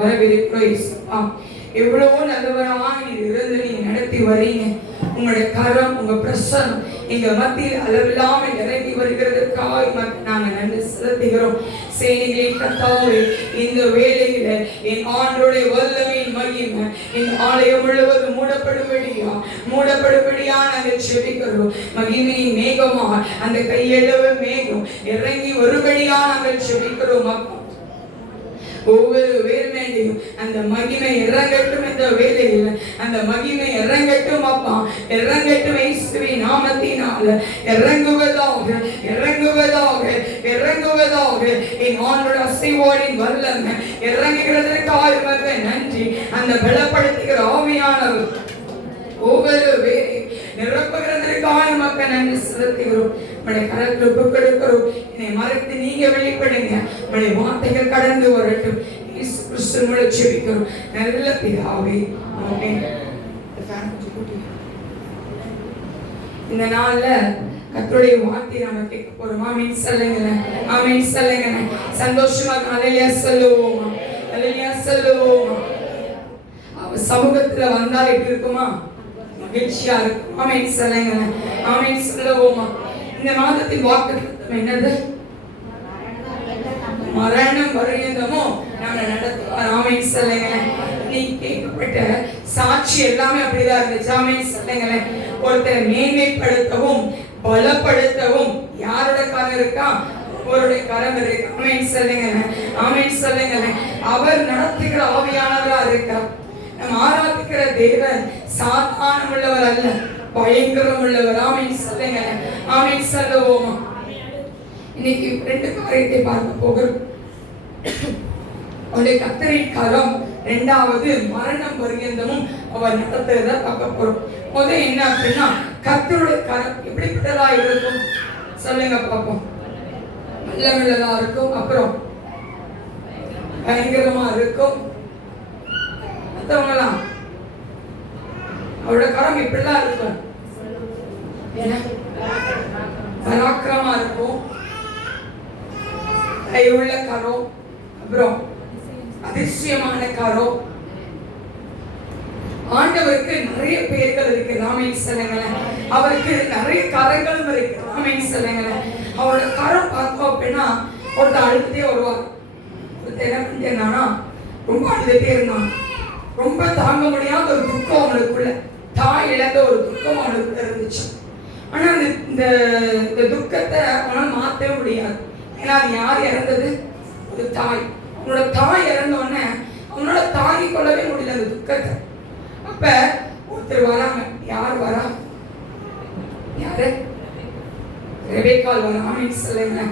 வரவிருக்கிறோம். எவ்வளவோ நல்லவராக நீர் இருந்து நீங்க நடத்தி வரீங்க. உங்களுடைய கரம், உங்க பிரசன்னம் எங்க மத்தியில் அளவில்லாமல் இறங்கி வருகிறதற்காக நாங்க நன்றி செலுத்துகிறோம். சேனைகளின் கர்த்தாவே, இந்த வேளையில என் ஆண்டோடைய வல்லமையின் மகிமை இந்த ஆலயம் முழுவதும் மூடப்படும்படியா நாங்கள் செபிக்கிறோம். மகிமையின் மேகமா அந்த கையெழுவு மேகம் இறங்கி வரும்படியா நாங்கள் செபிக்கிறோம். ஒவ்வொரு வேலையிலும் அந்த மகிமை இறங்கட்டும். இந்த வேலையில் அந்த மகிமை இறங்கட்டும். அப்பா இறங்கட்டும். இயேசுவின் நாமத்தினால இறங்குவதாக என் ஆண்டோட அசைவாடின் வல்லமை இறங்குகிறதற்காக நன்றி. அந்த பலப்படுத்துகிற ஆவியானவர் ஒவ்வொரு வேலை நிரப்புகிறதற்காக மக்கள் நன்றி செலுத்துகிறோம். உடைய கரத்தில் ஒப்புக் கொடுக்கிறோம். என்னை மறைத்து நீங்க வெளிப்படுங்க. உடைய வார்த்தைகள் கடந்து வரட்டும். இயேசு கிறிஸ்துவின் ஜெபிக்கிறோம் நல்ல பிதாவே, ஆமென். இந்த நாள்ல கர்த்தருடைய வார்த்தை நாம கேட்க போறோம். ஆமென் சொல்லுங்க, ஆமென் சொல்லுங்க. சந்தோஷமா ஹல்லேலூயா சொல்லுவோம், ஹல்லேலூயா சொல்லுவோம். அவர் சமூகத்துல வந்தா எப்படி இருக்குமா? மகிழ்ச்சியா இருக்கும். ஆமென் சொல்லுங்க, ஆமென் சொல்லுவோம். இந்த மாதத்தின் வாக்குத்தத்தம் என்னது? மரணம் பரியந்தமோ நாம நடத்துவார். ஆமென் சொல்லுங்க. நீ கேட்கப்பட்ட சாட்சி எல்லாமே அப்படிதான் இருந்துச்சு. ஆமென் சொல்லுங்க. ஒருத்தரை மேன்மைப்படுத்தவும் பலப்படுத்தவும் யாரோட கரம் இருக்கா? அவருடைய கரம் இருக்கு. ஆமென் சொல்லுங்க, ஆமென் சொல்லுங்க. அவர் நடத்துகிற ஆவியானவரா இருக்கார். நம்ம ஆராதிக்கிற தேவன் சாதாரண உள்ளவர் அல்ல, பயங்கரம் உள்ளவர். ஆமென் சொல்லுங்க, ஆமென் சொல்லுவோமா. இன்னைக்கு ரெண்டு காரியத்தை பார்க்க போகிறோம். அவருடைய கர்த்தரின் கரம், இரண்டாவது மரணம் பரியந்தமும் அவர் நடத்துறத பார்க்க போறோம். முதல் என்ன அப்படின்னா, கர்த்தருடைய கரம் எப்படிப்பட்டதா இருக்கும் சொல்லுங்க பார்ப்போம். வல்லமையுள்ளதா இருக்கும், அப்புறம் பயங்கரமா இருக்கும். மற்றவங்களாம் அவரோட கரம் இப்படிலாம் இருக்கும், பராக்கிரமா இருக்கும், கையுள்ள கரம், அப்புறம் அதிசயமான கரம். ஆண்டவருக்கு நிறைய பெயர்கள் இருக்கு. ஆமென் சொல்லுங்க. அவருக்கு நிறைய கரங்களும் இருக்கு. ஆமென் சொல்லுங்க. அவரோட கரம் பார்த்தோம் அப்படின்னா ஒருத்தர் அழுதுட்டே வருவார். ஒருத்தர் என்ன பண்ணிட்டேன்னா ரொம்ப அழுதுட்டே இருந்தான். ரொம்ப தாங்க முடியாத ஒரு துக்கம் அவனுக்குள்ள, தாய் இழந்த ஒரு துக்கம் அவனுக்குள்ள இருந்துச்சு. ஆனா இந்த துக்கத்தை அவனால மாற்றவே முடியாது. ஏன்னா அது யார் இறந்தது? ஒரு தாய். அவனோட தாய் இறந்தோடனே அவனோட தாங்கி கொள்ளவே முடியல அந்த துக்கத்தை. அப்ப ஒருத்தர் வராங்க. யார் வரா? யாரு? ரெபேக்காள் வரா. ஆமென் சொல்லுங்க.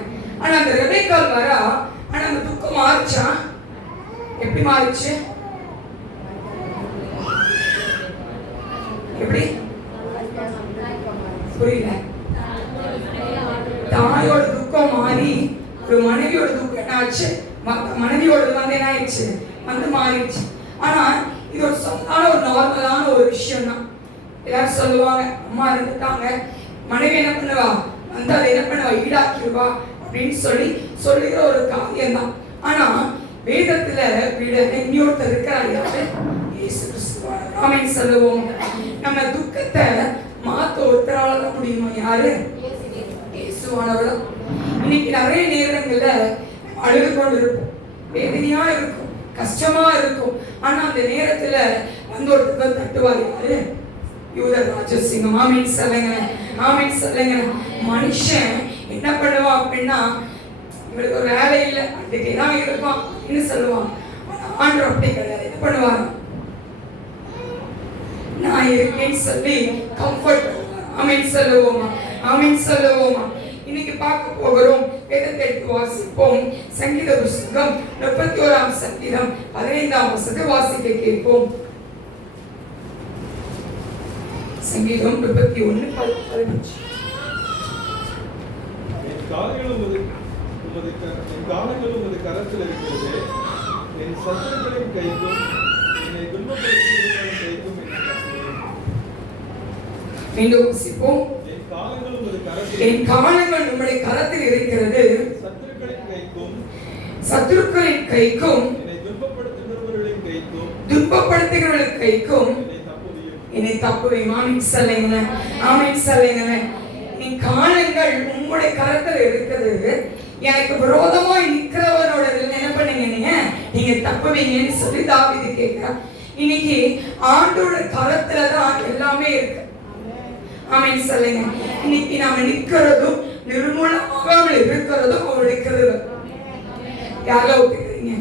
ஆனா அந்த ரெபேக்காள் வரா. ஆனா அந்த துக்கம் மாறுச்சா? எப்படி மாறுச்சு? எப்படி? புரியல. தாயோட துக்கம் மாறி ஒரு மனைவியோட துக்கம் என்ன ஆச்சு? மனைவியோட வந்து என்ன ஆயிடுச்சு? வந்து மாறிடுச்சு. ஆனா இது ஒரு சொல்லான ஒரு நார்மலான ஒரு விஷயம் தான். எல்லாரும் சொல்லுவாங்க, அம்மா இருந்துட்டாங்க, மனைவி என்ன பண்ணுவா? வந்து அதை என்ன பண்ணுவா? ஈடாக்கிடுவா அப்படின்னு சொல்லுகிற ஒரு காரியம் தான். ஆனா வேதத்துல இன்னொருத்தர் இருக்கிறார். யாரு? இயேசு கிறிஸ்து. ஆமென் சொல்லுவோம். நம்ம துக்கத்தை மாத்த ஒருத்தரால தான் முடியுமா? யாரு? இயேசுவானவர். இன்னைக்கு நிறைய நேரங்கள்ல அழுது கொண்டு இருப்போம், வேதனையா இருக்கும், கஷ்டமா இருக்கும். ஆனா அந்த நேரத்துல வந்து ஒருத்தர் தட்டுவார். யாரு? யூதர் ராஜசிங்கம். ஆமென் சொல்லுங்க, ஆமென் சொல்லுங்க. மனுஷன் என்ன பண்ணுவான் அப்படின்னா, இவளுக்கு ஒரு வேலை இல்லை, அதுக்கு தான் இருப்பான் அப்படின்னு சொல்லுவான். ஆண்டவர் அப்படி கிடையாது. என்ன பண்ணுவாங்க? நான் இருக்கேன்னு சொல்லி கம்ஃபர்ட். ஆமென் சொல்லுவோமா, ஆமென் சொல்லுவோமா. இன்னைக்கு பார்க்க போகிறோம். வேதத்தை எடுத்து வாசிப்போம். சங்கீத புஸ்தகம் 31ஆம் சங்கீதம் 15ஆம் வசனத்தை வாசிக்க கேட்போம். சங்கீதம் 31:15. என் காலங்களும் உமது கரத்தில் இருக்கிறது. என் சத்துருக்களின் கைக்கும் என்னை துன்பப்படுத்துகிறவர்களின் கைக்கும் என்னை காக்கிறேன். மீண்டும் வாசிப்போம். என் காலங்கள் உம்முடைய கரத்தில் இருக்கிறது. சத்துருக்களின் கைக்கும் சத்துருக்களின் கைக்கும் என்னை துன்பப்படுத்துகிறவர்களின் கைக்கும் என்னை தப்புவையும். ஆமீன் சொல்லுங்க, ஆமீன் சொல்லுங்க. என் காலங்கள் உங்களுடைய கரத்தில் இருக்குது. எனக்கு விரோதமாய் நிக்கிறவனோட என்ன பண்ணுங்க, நீங்க தப்புவீங்கன்னு சொல்லி தாவீது கேட்கிறார். இன்னைக்கு ஆண்டோட கரத்துல தான் எல்லாமே இருக்கு. ஆமீன் சொல்லுங்க. இன்னைக்கு நாம நிக்கிறதும் நிர்மூலமாகாமல் இருக்கிறதும் அவருடைய கிருபை. யாரெல்லாம் ஒத்துக்கிறீங்க?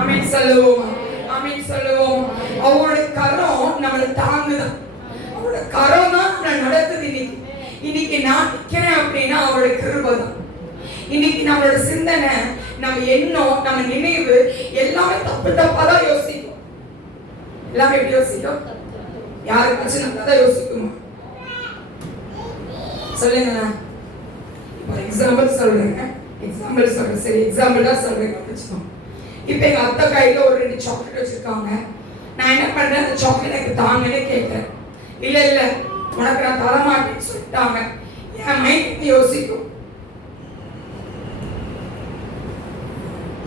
ஆமீன் சொல்லுவோம், ஆமீன் சொல்லுவோம். அவருடைய கரம் நம்மளை தாங்குதான். அவருடைய கரம் தான் நம்மளை நடத்துது. இன்னைக்கு நான் நிக்கிறேன் அப்படின்னா அவருடைய கிருபை தான். இன்னைக்கு நம்மளோட சிந்தனை, நம்ம எண்ணம், நம்ம நினைவு எல்லாமே தப்பு தப்பா தான் யோசிக்கும். எல்லாமே எப்படி யோசிக்கும்? யாருக்காச்சும் நல்லா தான் யோசிக்குமா? சொல்லுங்க. இப்போ எக்ஸாம்பிள் சொல்றேங்க, சரி எக்ஸாம்பிள் தான் சொல்றேன். இப்போ எங்க அத்தை கையில ஒரு 2 சாக்லேட் வச்சிருக்காங்க. நான் என்ன பண்றேன், அந்த சாக்லேட் எனக்கு தாங்கன்னு கேட்கிறேன். இல்ல இல்ல உனக்கு நான் தர மாட்டேன்னு சொல்லிட்டாங்க. என் மைண்ட் யோசிக்கும்.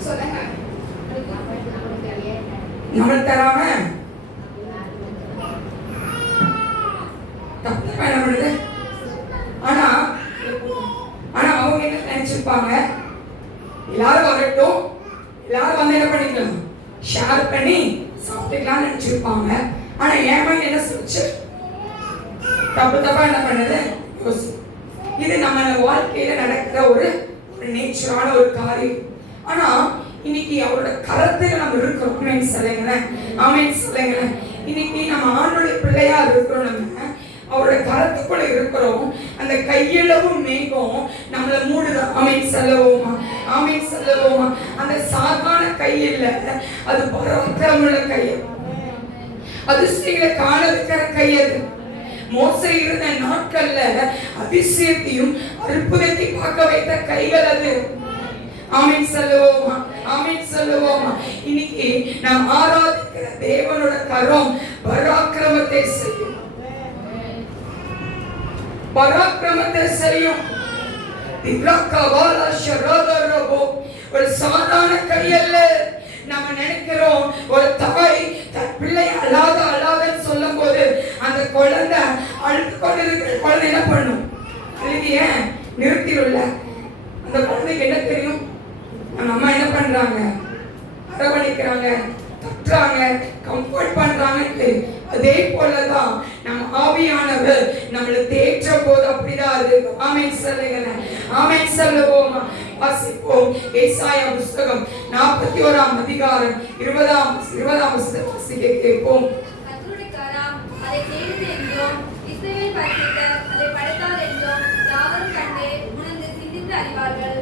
சொல்லுங்க, நம்மளுக்கு தராம தப்பு என்ன பண்ணுது? ஆனா அவங்க என்ன நினைச்சிருப்பாங்க, எல்லாரும் வரட்டும், எல்லாரும் வந்து என்ன பண்ணிக்கலாம், ஷேர் பண்ணி சாப்பிட்டுக்கலாம் நினைச்சிருப்பாங்க. ஆனா என் மைண்ட் என்ன சொல்லுச்சு, தப்பு தப்பா என்ன பண்ணுது யோசி. இது நம்ம வாழ்க்கையில நடக்கிற ஒரு நேச்சரான ஒரு காரியம். ஆனா இன்னைக்கு அவரோட கரத்துல நம்ம இருக்கிறோம். ஆமென் சொல்லுங்க, ஆமென் சொல்லுங்க. இன்னைக்கு நம்ம ஆண்டோட பிள்ளையா இருக்கிறோம். நம்ம அவரோட கரத்துக்குள்ள இருக்கிறோம். அந்த கையளவும் மேகம் நம்மள மூடுது. ஆமென் சொல்லுவோமா, ஆமென் சொல்லுவோமா. அந்த சாதாரண கை இல்ல, அது பராக்கிரமுள்ள கை, அதிசயங்களை காண வைக்கிற கை. அது மோசே இருந்த நாட்கள்ல அதிசயத்தையும் அற்புதத்தையும் பார்க்க வைத்த கைகள் அது. ஆமென் சொல்லுவோமா, ஆமென் சொல்லுவோமா. இன்னைக்கு நாம் ஆராதிக்கிற தேவனோட கரம் பராக்கிரமத்தை செய்யும், பராக்கிரமத்தை செய்யும். ஒரு சாதாரண கையல்ல. நம்ம நினைக்கிறோம் ஒரு தாய் தன் பிள்ளை அழாதன்னு சொல்லும் போது அந்த குழந்தை அழுத்து கொண்டு இருக்கிற குழந்தை என்ன பண்ணும், அழுதிய நிறுத்திடும்ல. அந்த குழந்தைக்கு என்ன தெரியும், நம்ம அம்மா என்ன பண்றாங்க, அரவணைக்கிறாங்க, தட்டுறாங்க, கம்ஃபர்ட் பண்றாங்கன்னு. அதே போலதான் நம்ம ஆவியானவர் நம்மளை தேற்ற போது அப்படிதான் அது. ஆமென் சொல்லுங்க, ஆமென் சொல்லுவோமா. வாசிப்போம் ஏசாயா புத்தகம் 41ஆம் அதிகாரம் 20ஆம் வசனத்தை வாசிக்க கேட்போம். கர்த்தருடைய கரம் அதை செய்தது என்றும் இஸ்ரவேல் பரிசுத்தர் அதை படைத்தார் என்றும் யாவரும் கண்டு உணர்ந்து சிந்தித்து அறிவார்கள்.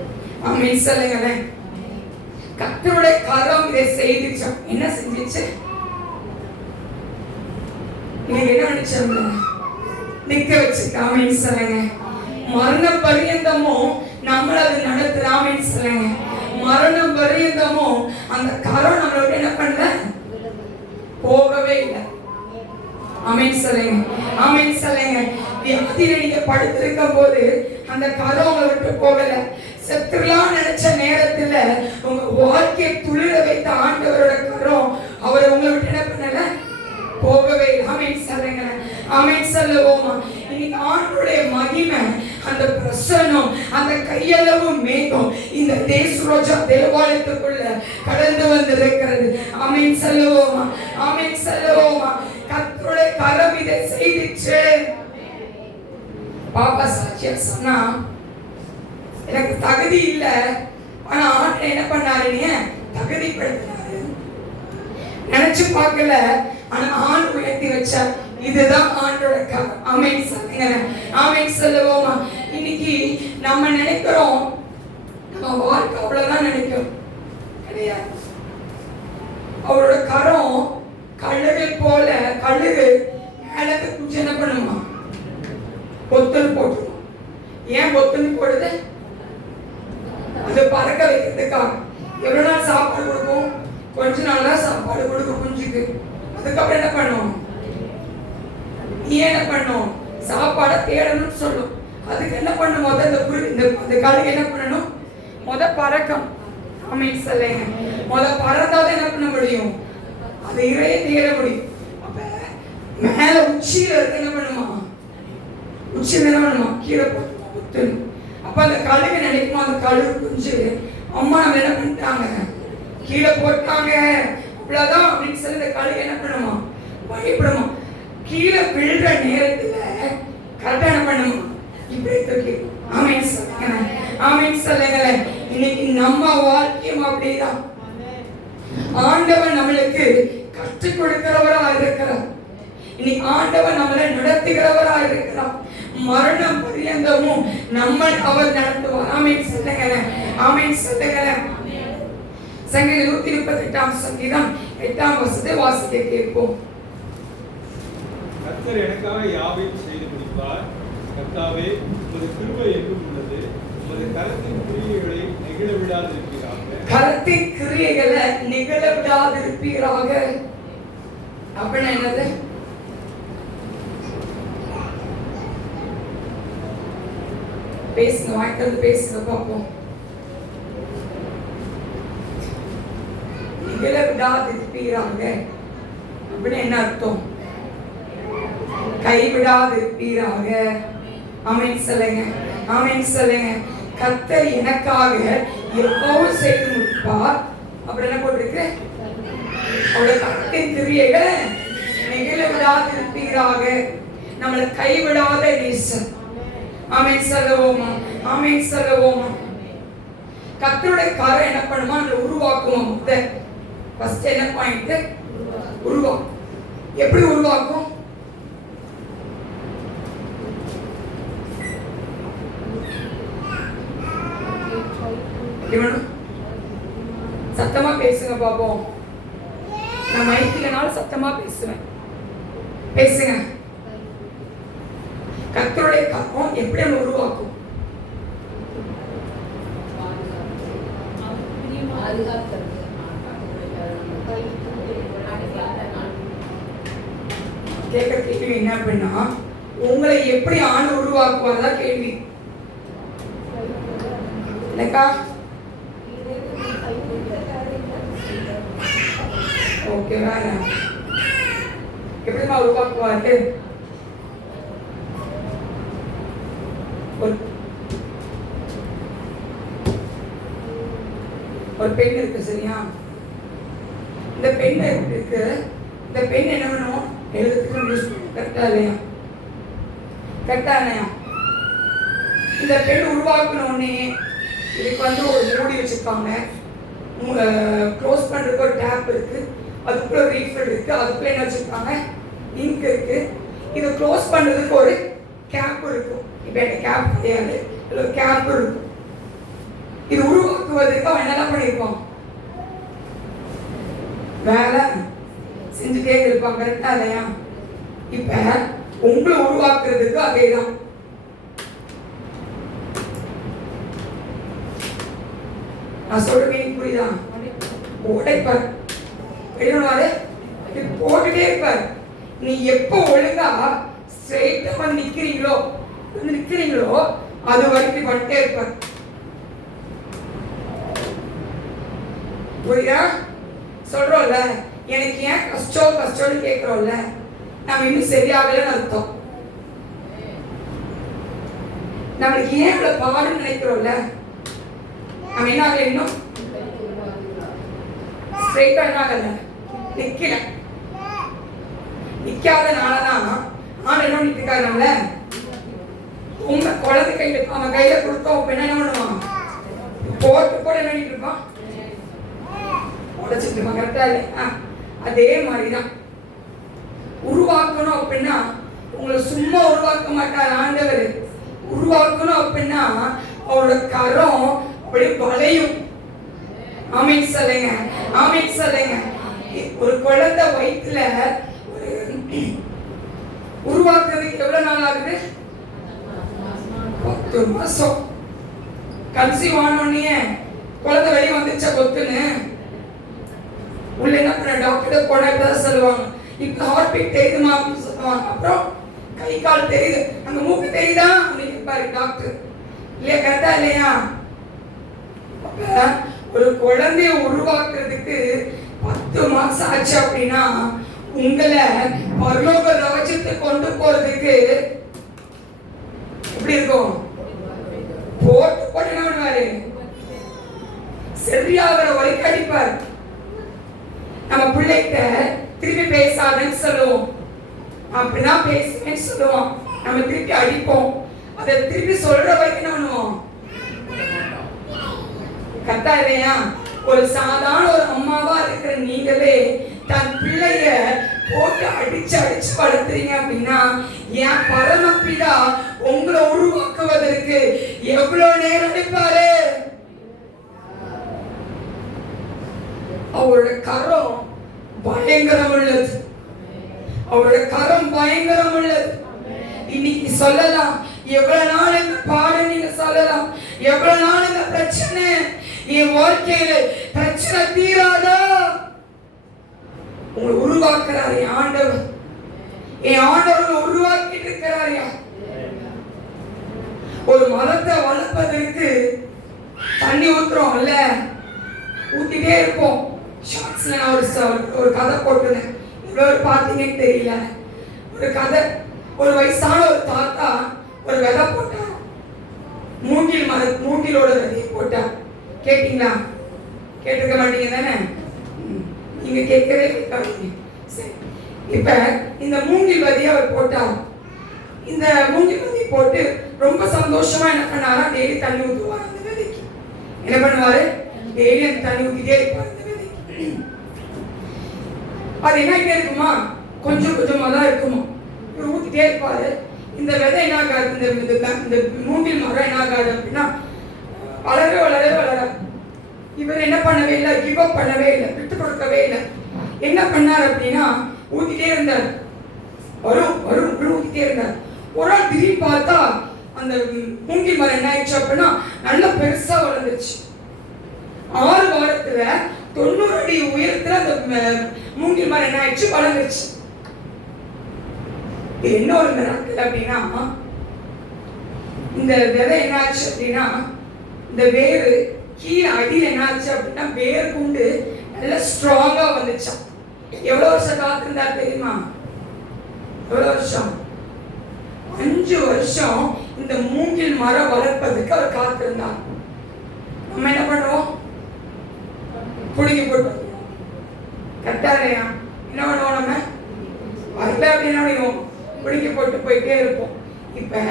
ஆமென் சொல்லுங்க. கர்த்தருடைய கரம் இதை செய்துச்சு. என்ன செஞ்சிச்சு? நீங்க என்ன நினைச்சாங்க, நிக்க வச்சுக்க. ஆமென் சொல்லுங்க. மரண பரியந்தமும் நம்மள அது நடத்துற. ஆமென் சொல்லுங்க. மரணம் பரியந்தமும் அந்த கரம் நம்மளோட என்ன பண்ணல, போகவே இல்லை. ஆமென் சொல்லுங்க, ஆமென் சொல்லுங்க. வியாதியில நீங்க படுத்திருக்கும் போது அந்த கரம் உங்களை விட்டு போகல. செத்துலாம் நினைச்ச நேரத்துல உங்க வாழ்க்கையை துளிர வைத்த ஆண்டவரோட கரம் அவரை உங்களை விட்டு என்ன பண்ணல, போகவே இல்லை. ஆமென் சொல்லுங்க, ஆமென் சொல்லுவோமா. இன்னைக்கு ஆண்டவருடைய மகிமை, அந்த பிரசன்னம், அந்த கையளவு மேகம் இந்த தேசரோஜா தேவாலயத்துக்குள்ள கடந்து வந்திருக்கிறது. ஆமென் சொல்லுவோமா, ஆமென் சொல்லுவோமா. கர்த்தருடைய கரம் இதை செய்திச்சு. பாப்பா சாட்சியா சொன்னா, எனக்கு தகுதி இல்ல, ஆனா ஆண்டவர் என்ன பண்ணாருன்னு தகுதிப்படுத்தினாரு. நினைச்சு பார்க்கல, ஆனா ஆண்டு உயர்த்தி வச்சார். இதுதான் ஆண்டோட கரம். ஆமென் சொல்லுங்க, ஆமென் சொல்லுவோமா. இன்னைக்கு நம்ம நினைக்கிறோம் நம்ம வாழ்க்கை அவ்வளவுதான் நினைக்கிறோம், கிடையாது. அவரோட கரம் கழுகு போல, கழுகு மேலக்கு குச்சி என்ன பண்ணுமா, பொத்தல் போட்டுரும். ஏன் பொத்தல் போடுது? அது பறக்க வைக்கிறதுக்காக. எவ்வளவு நாள் சாப்பாடு கொடுக்கும், கொஞ்ச நாள் தான் சாப்பாடு கொடுக்கும் குஞ்சுக்கு. அதுக்கப்புறம் என்ன பண்ணும், நீ என்ன பண்ணும், சாப்பாடை தேடணும்னு சொல்லும். அதுக்கு என்ன பண்ணும், இந்த கழுகு என்ன பண்ணணும், பறக்கம். ஆமென் சொல்லுங்க. பறந்தாதான் என்ன பண்ண முடியும், அது இறையை தேட முடியும். மேல உச்சியில இருக்கு என்ன பண்ணுமா, உச்சியில என்ன பண்ணுமா, கீழே போட்டு. அப்ப அந்த கழுகு நினைக்குமா, அந்த கழுகு குஞ்சு அம்மா நம்ம என்ன பண்ணிட்டாங்க, கீழே போட்டாங்க அவ்வளவுதான் அப்படின்னு சொல்லி இந்த கழுகு என்ன பண்ணுமா, பயப்படுமா. கீழே விழுற நேரத்துல கரெக்டா என்ன பண்ணுமா, இப்படி தூக்கி. ஆமென் சொல்லுங்க, ஆமென் சொல்லுங்க. இன்னைக்கு நம்ம வாழ்க்கையும் அப்படிதான். ஆண்டவர் நம்மளுக்கு கற்றுக் கொடுக்கிறவரா இருக்கிறார். இன்னைக்கு ஆண்டவர் நம்மளை நடத்துகிறவரா இருக்கிறார். மரணம் பரியந்தமும் நம்மை அவர் நடத்துவார். ஆமென் சொல்லுங்க, ஆமென் சொல்லுங்க. சங்கீதம் 138 சங்கீதம் 8 வசனத்தை வாசிக்க கேட்போம். கர்த்தர் எனக்காக யாவையும் செய்து முடிப்பார். கர்த்தாவே, உமது கிருபை என்றும் உள்ளது. உமது கரத்தின் கிரியைகளை நெகிழ விடாதிருப்பீராக. கரத்தின் கிரியைகளை நெகிழ விடாதிருப்பீராக அப்படின்னா என்னது? பேசுங்க, வாய்க்கிறது பேசுங்க பார்ப்போம். நெகிழ விடாதிருப்பீராக அப்படின்னு என்ன அர்த்தம்? கைவிடாதிருப்பீராக. ஆமென் சொல்லுங்க, ஆமென் சொல்லுங்க. கர்த்தர் எனக்காக எப்பவும் செய்து முடிப்பார். அப்படி என்ன போட்டிருக்கு? அவருடைய கர்த்தரின் கிரியைகளை நெகிழ விடாதிருப்பீராக. நம்மளை கைவிடாத நேசர். ஆமென் சொல்லுவோமா, ஆமென் சொல்லுவோமா. கர்த்தருடைய காரை என்ன பண்ணுமா, நம்மளை உருவாக்குமா. ஃபர்ஸ்ட் என்ன பாயிண்ட்? உருவாக்கும். எப்படி உருவாக்கும்? சத்தமா பேசுங்க பாப்போம். நான் மைக்கிலனாலும் சத்தமா பேசுவேன். பேசுங்க. கர்த்தருடைய கரம் எப்படி நம்ம உருவாக்கும்? கேட்கிற கேள்வி என்ன அப்படின்னா, உங்களை எப்படி ஆண்டு உருவாக்குவாங்க கேள்வி. இல்லக்கா? ஓகே, வேற எப்படிமா உருவாக்குவாரு? ஒரு பெண் இருக்கு, சரியா? இந்த பெண் இருக்கு. இந்த பெண் என்ன பண்ணும்? எழுதுறதுக்கு கரெக்டா இல்லையா? கரெக்டா இல்லையா? இந்த பெண் உருவாக்கணும்னே இதுக்கு வந்து ஒரு மூடி வச்சிருக்காங்க. க்ளோஸ் பண்றதுக்கு ஒரு டேப் இருக்கு, அதுக்குள்ள ரீஃபில் இருக்கு, அதுக்குள்ள என்ன வச்சிருக்காங்க, இங்க் இருக்கு. இதை க்ளோஸ் பண்றதுக்கு ஒரு கேப் இருக்கும். இப்போ எனக்கு கேப் கிடையாது, இல்லை ஒரு கேப் இருக்கும். இது உருவாக்குவதற்கு அவன் என்னெல்லாம் பண்ணியிருப்பான்? வேலை செஞ்சுட்டே இருப்பான். கரெக்டா இல்லையா? இப்ப உங்களை உருவாக்குறதுக்கு அதேதான். நான் சொல்றேன், புரியுதா? உடைப்பார், போட்டுட்டே இருப்பார். நீ எப்போ ஒழுங்கா ஸ்ட்ரெயிட்டா வந்து நிக்கிறீங்களோ அது வரைக்கும் பண்ணிட்டே இருப்பார். புரியுதா? சொல்றோம்ல, எனக்கு ஏன் கஷ்டம்னு கேட்கிறோம்ல, நம்ம இன்னும் சரியாகலன்னு அர்த்தம். நம்மளுக்கு ஏன் இவ்வளவு பாடுன்னு நினைக்கிறோம்ல, நம்ம என்ன ஆகல, இன்னும் ஸ்ட்ரெயிட்டா என்ன ஆகல, நிக்கல. நிக்காதனாலதான் ஆனா என்ன பண்ணிட்டு இருக்காருல, உங்க குழந்தை கையில அவன் கையில கொடுத்தோம். அப்ப என்ன பண்ணுவான்? போட்டு என்ன பண்ணிட்டு இருப்பான்? உடைச்சிட்டு இருப்பான். கரெக்டா இல்லையா? அதே மாதிரிதான் உருவாக்கணும் அப்படின்னா உங்களை சும்மா உருவாக்க மாட்டார் ஆண்டவர். உருவாக்கணும் அப்படின்னா அவரோட கரம் அப்படியே வளையும். ஆமென் சொல்லுங்க, ஆமென் சொல்லுங்க. ஒரு குழந்தை வயிற்றுல உருவாக்குறதுக்கு எவ்வளவு நாள் ஆகுது? 10 மாசம். கன்சீவ் ஆனோடனே குழந்தை வெளியே வந்துச்சா கொத்துன்னு உள்ள என்ன பண்ண டாக்டர் போனதான் சொல்லுவாங்க. இப்ப ஹார்ட் பீட் தெரியுதுமா அப்படின்னு சொல்லுவாங்க. அப்புறம் கை கால் தெரியுது, அந்த மூக்கு தெரியுதா அப்படின்னு கேட்பாரு டாக்டர். இல்லையா? கரெக்டா இல்லையா? ஒரு குழந்தைய உருவாக்குறதுக்கு 10 மாசம் ஆச்சு அப்படின்னா உங்களை பரலோக ராஜ்யத்துக்கு கொண்டு போறதுக்கு எப்படி இருக்கும்? போட்டு பண்ணுவாரு, சரியாகிற வரைக்கும் அடிப்பார். நம்ம பிள்ளைகிட்ட திருப்பி பேசாதன்னு சொல்லுவோம், அப்படிதான் பேசுவேன்னு சொல்லுவோம், நம்ம திருப்பி அடிப்போம். அதை திருப்பி சொல்ற வரைக்கும் என்ன பண்ணுவோம்? கரெக்டா இல்லையா? ஒரு சாதாரண ஒரு அம்மாவா இருக்கிற நீங்களே தன் பிள்ளைய போட்டு அடிச்சு அடிச்சு வளர்த்துறீங்க அப்படின்னா என் பரமபிதா உங்களை உருவாக்குவதற்கு எவ்வளவு நேரம் எடுப்பாரு? அவரோட கரம் பயங்கரம் உள்ளது, அவரோட கரம் பயங்கரம் உள்ளது. இன்னைக்கு சொல்லலாம், எவ்வளவு நாள் இந்த பாடு நீங்க சொல்லலாம், எவ்வளவு நாள் இந்த பிரச்சனை என் வாழ்க்கையில பிரச்சனை தீராதா? உங்களை உருவாக்குறாரு என் ஆண்டவர், என் ஆண்டவர் உருவாக்கிட்டு இருக்கிறாரியா. ஒரு மரத்தை வளர்ப்பதற்கு தண்ணி ஊத்துறோம்ல, ஊத்திட்டே இருப்போம். ஷார்ட்ஸ்ல நான் ஒரு கதை போட்டுனேன், இவ்வளவு பார்த்தீங்கன்னு தெரியல. ஒரு கதை, ஒரு வயசான ஒரு தாத்தா ஒரு விதை போட்டார், மூங்கிலோட விதையை போட்டார். கேட்டீங்களா? கேட்டிருக்க மாட்டீங்க தானே? நீங்க கேட்கவே கேட்காதீங்க. சரி, இப்ப இந்த மூங்கில் விதையை அவர் போட்டார். இந்த மூங்கில் விதையை போட்டு ரொம்ப சந்தோஷமா என்ன பண்ணாரா, டெய்லி தண்ணி ஊற்றுவார் அந்த விதைக்கு. என்ன பண்ணுவாரு? டெய்லி அந்த தண்ணி ஊத்திட்டே இருப்பார் அந்த விதைக்கு. அது என்ன இருக்குமா? கொஞ்சம் கொஞ்சமா தான் இருக்குமா. இவர் ஊத்திட்டே இருப்பாரு. இந்த விதை என்ன ஆகாது, இந்த மூங்கில் மரம் என்ன ஆகாது அப்படின்னா வளரவே வளரவே வளராது. இவர் என்ன பண்ணவே இல்லை, கிவ் அப் பண்ணவே இல்லை, விட்டு கொடுக்கவே இல்லை. என்ன பண்ணார் அப்படின்னா ஊத்திட்டே இருந்தார், வரும் வரும் ஊத்திட்டே இருந்தார். ஒரு நாள் திடீர்னு பார்த்தா அந்த மூங்கில் மரம் என்ன ஆயிடுச்சு அப்படின்னா நல்ல பெருசா வளர்ந்துச்சு. 6 வாரத்துல 90 அடி உயரத்துல அந்த மூங்கில் மரம் என்ன ஆயிடுச்சு, வளர்ந்துச்சு. என்ன ஒரு மிராக்கிள் அப்படின்னா, இந்த விதை என்ன ஆச்சு அப்படின்னா, இந்த வேறு கீழே அடியில் என்ன ஆச்சு அப்படின்னா வேர் கொண்டு நல்ல ஸ்ட்ராங்கா வந்துச்சான். எவ்வளவு வருஷம் காத்திருந்தா தெரியுமா? எவ்வளவு வருஷம்? 5 வருஷம் இந்த மூங்கில் மரம் வளர்ப்பதுக்கு அவர் காத்திருந்தார். நம்ம என்ன பண்ணுவோம்? புடுங்கி போட்டு கரெக்டா இல்லையா? என்ன பண்ணுவோம்? நம்ம வரல அப்படின்னா பிடிக்க போட்டு போயிட்டே இருப்போம். இப்ப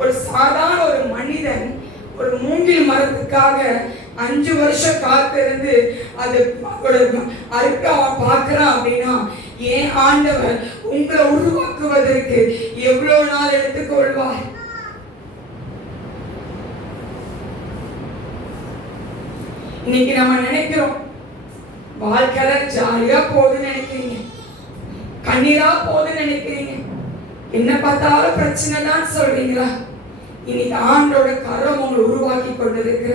ஒரு சாதாரண ஒரு மனிதன் ஒரு மூங்கில் மரத்துக்காக 5 வருஷம் காத்திருந்து அது அறுக்க அவன் பார்க்கிறான் அப்படின்னா ஏன் ஆண்டவர் உங்களை உருவாக்குவதற்கு எவ்வளவு நாள் எடுத்துக்கொள்வார்? இன்னைக்கு நம்ம நினைக்கிறோம் வாழ்க்கையில ஜாலியா போகுதுன்னு நினைக்கிறீங்க, கண்ணீரா போகுதுன்னு நினைக்கிறீங்க, என்ன பார்த்தாலும் பிரச்சனை தான் சொல்றீங்களா? இன்னைக்கு ஆண்டோட கரம் உங்களை உருவாக்கி கொண்டிருக்கு.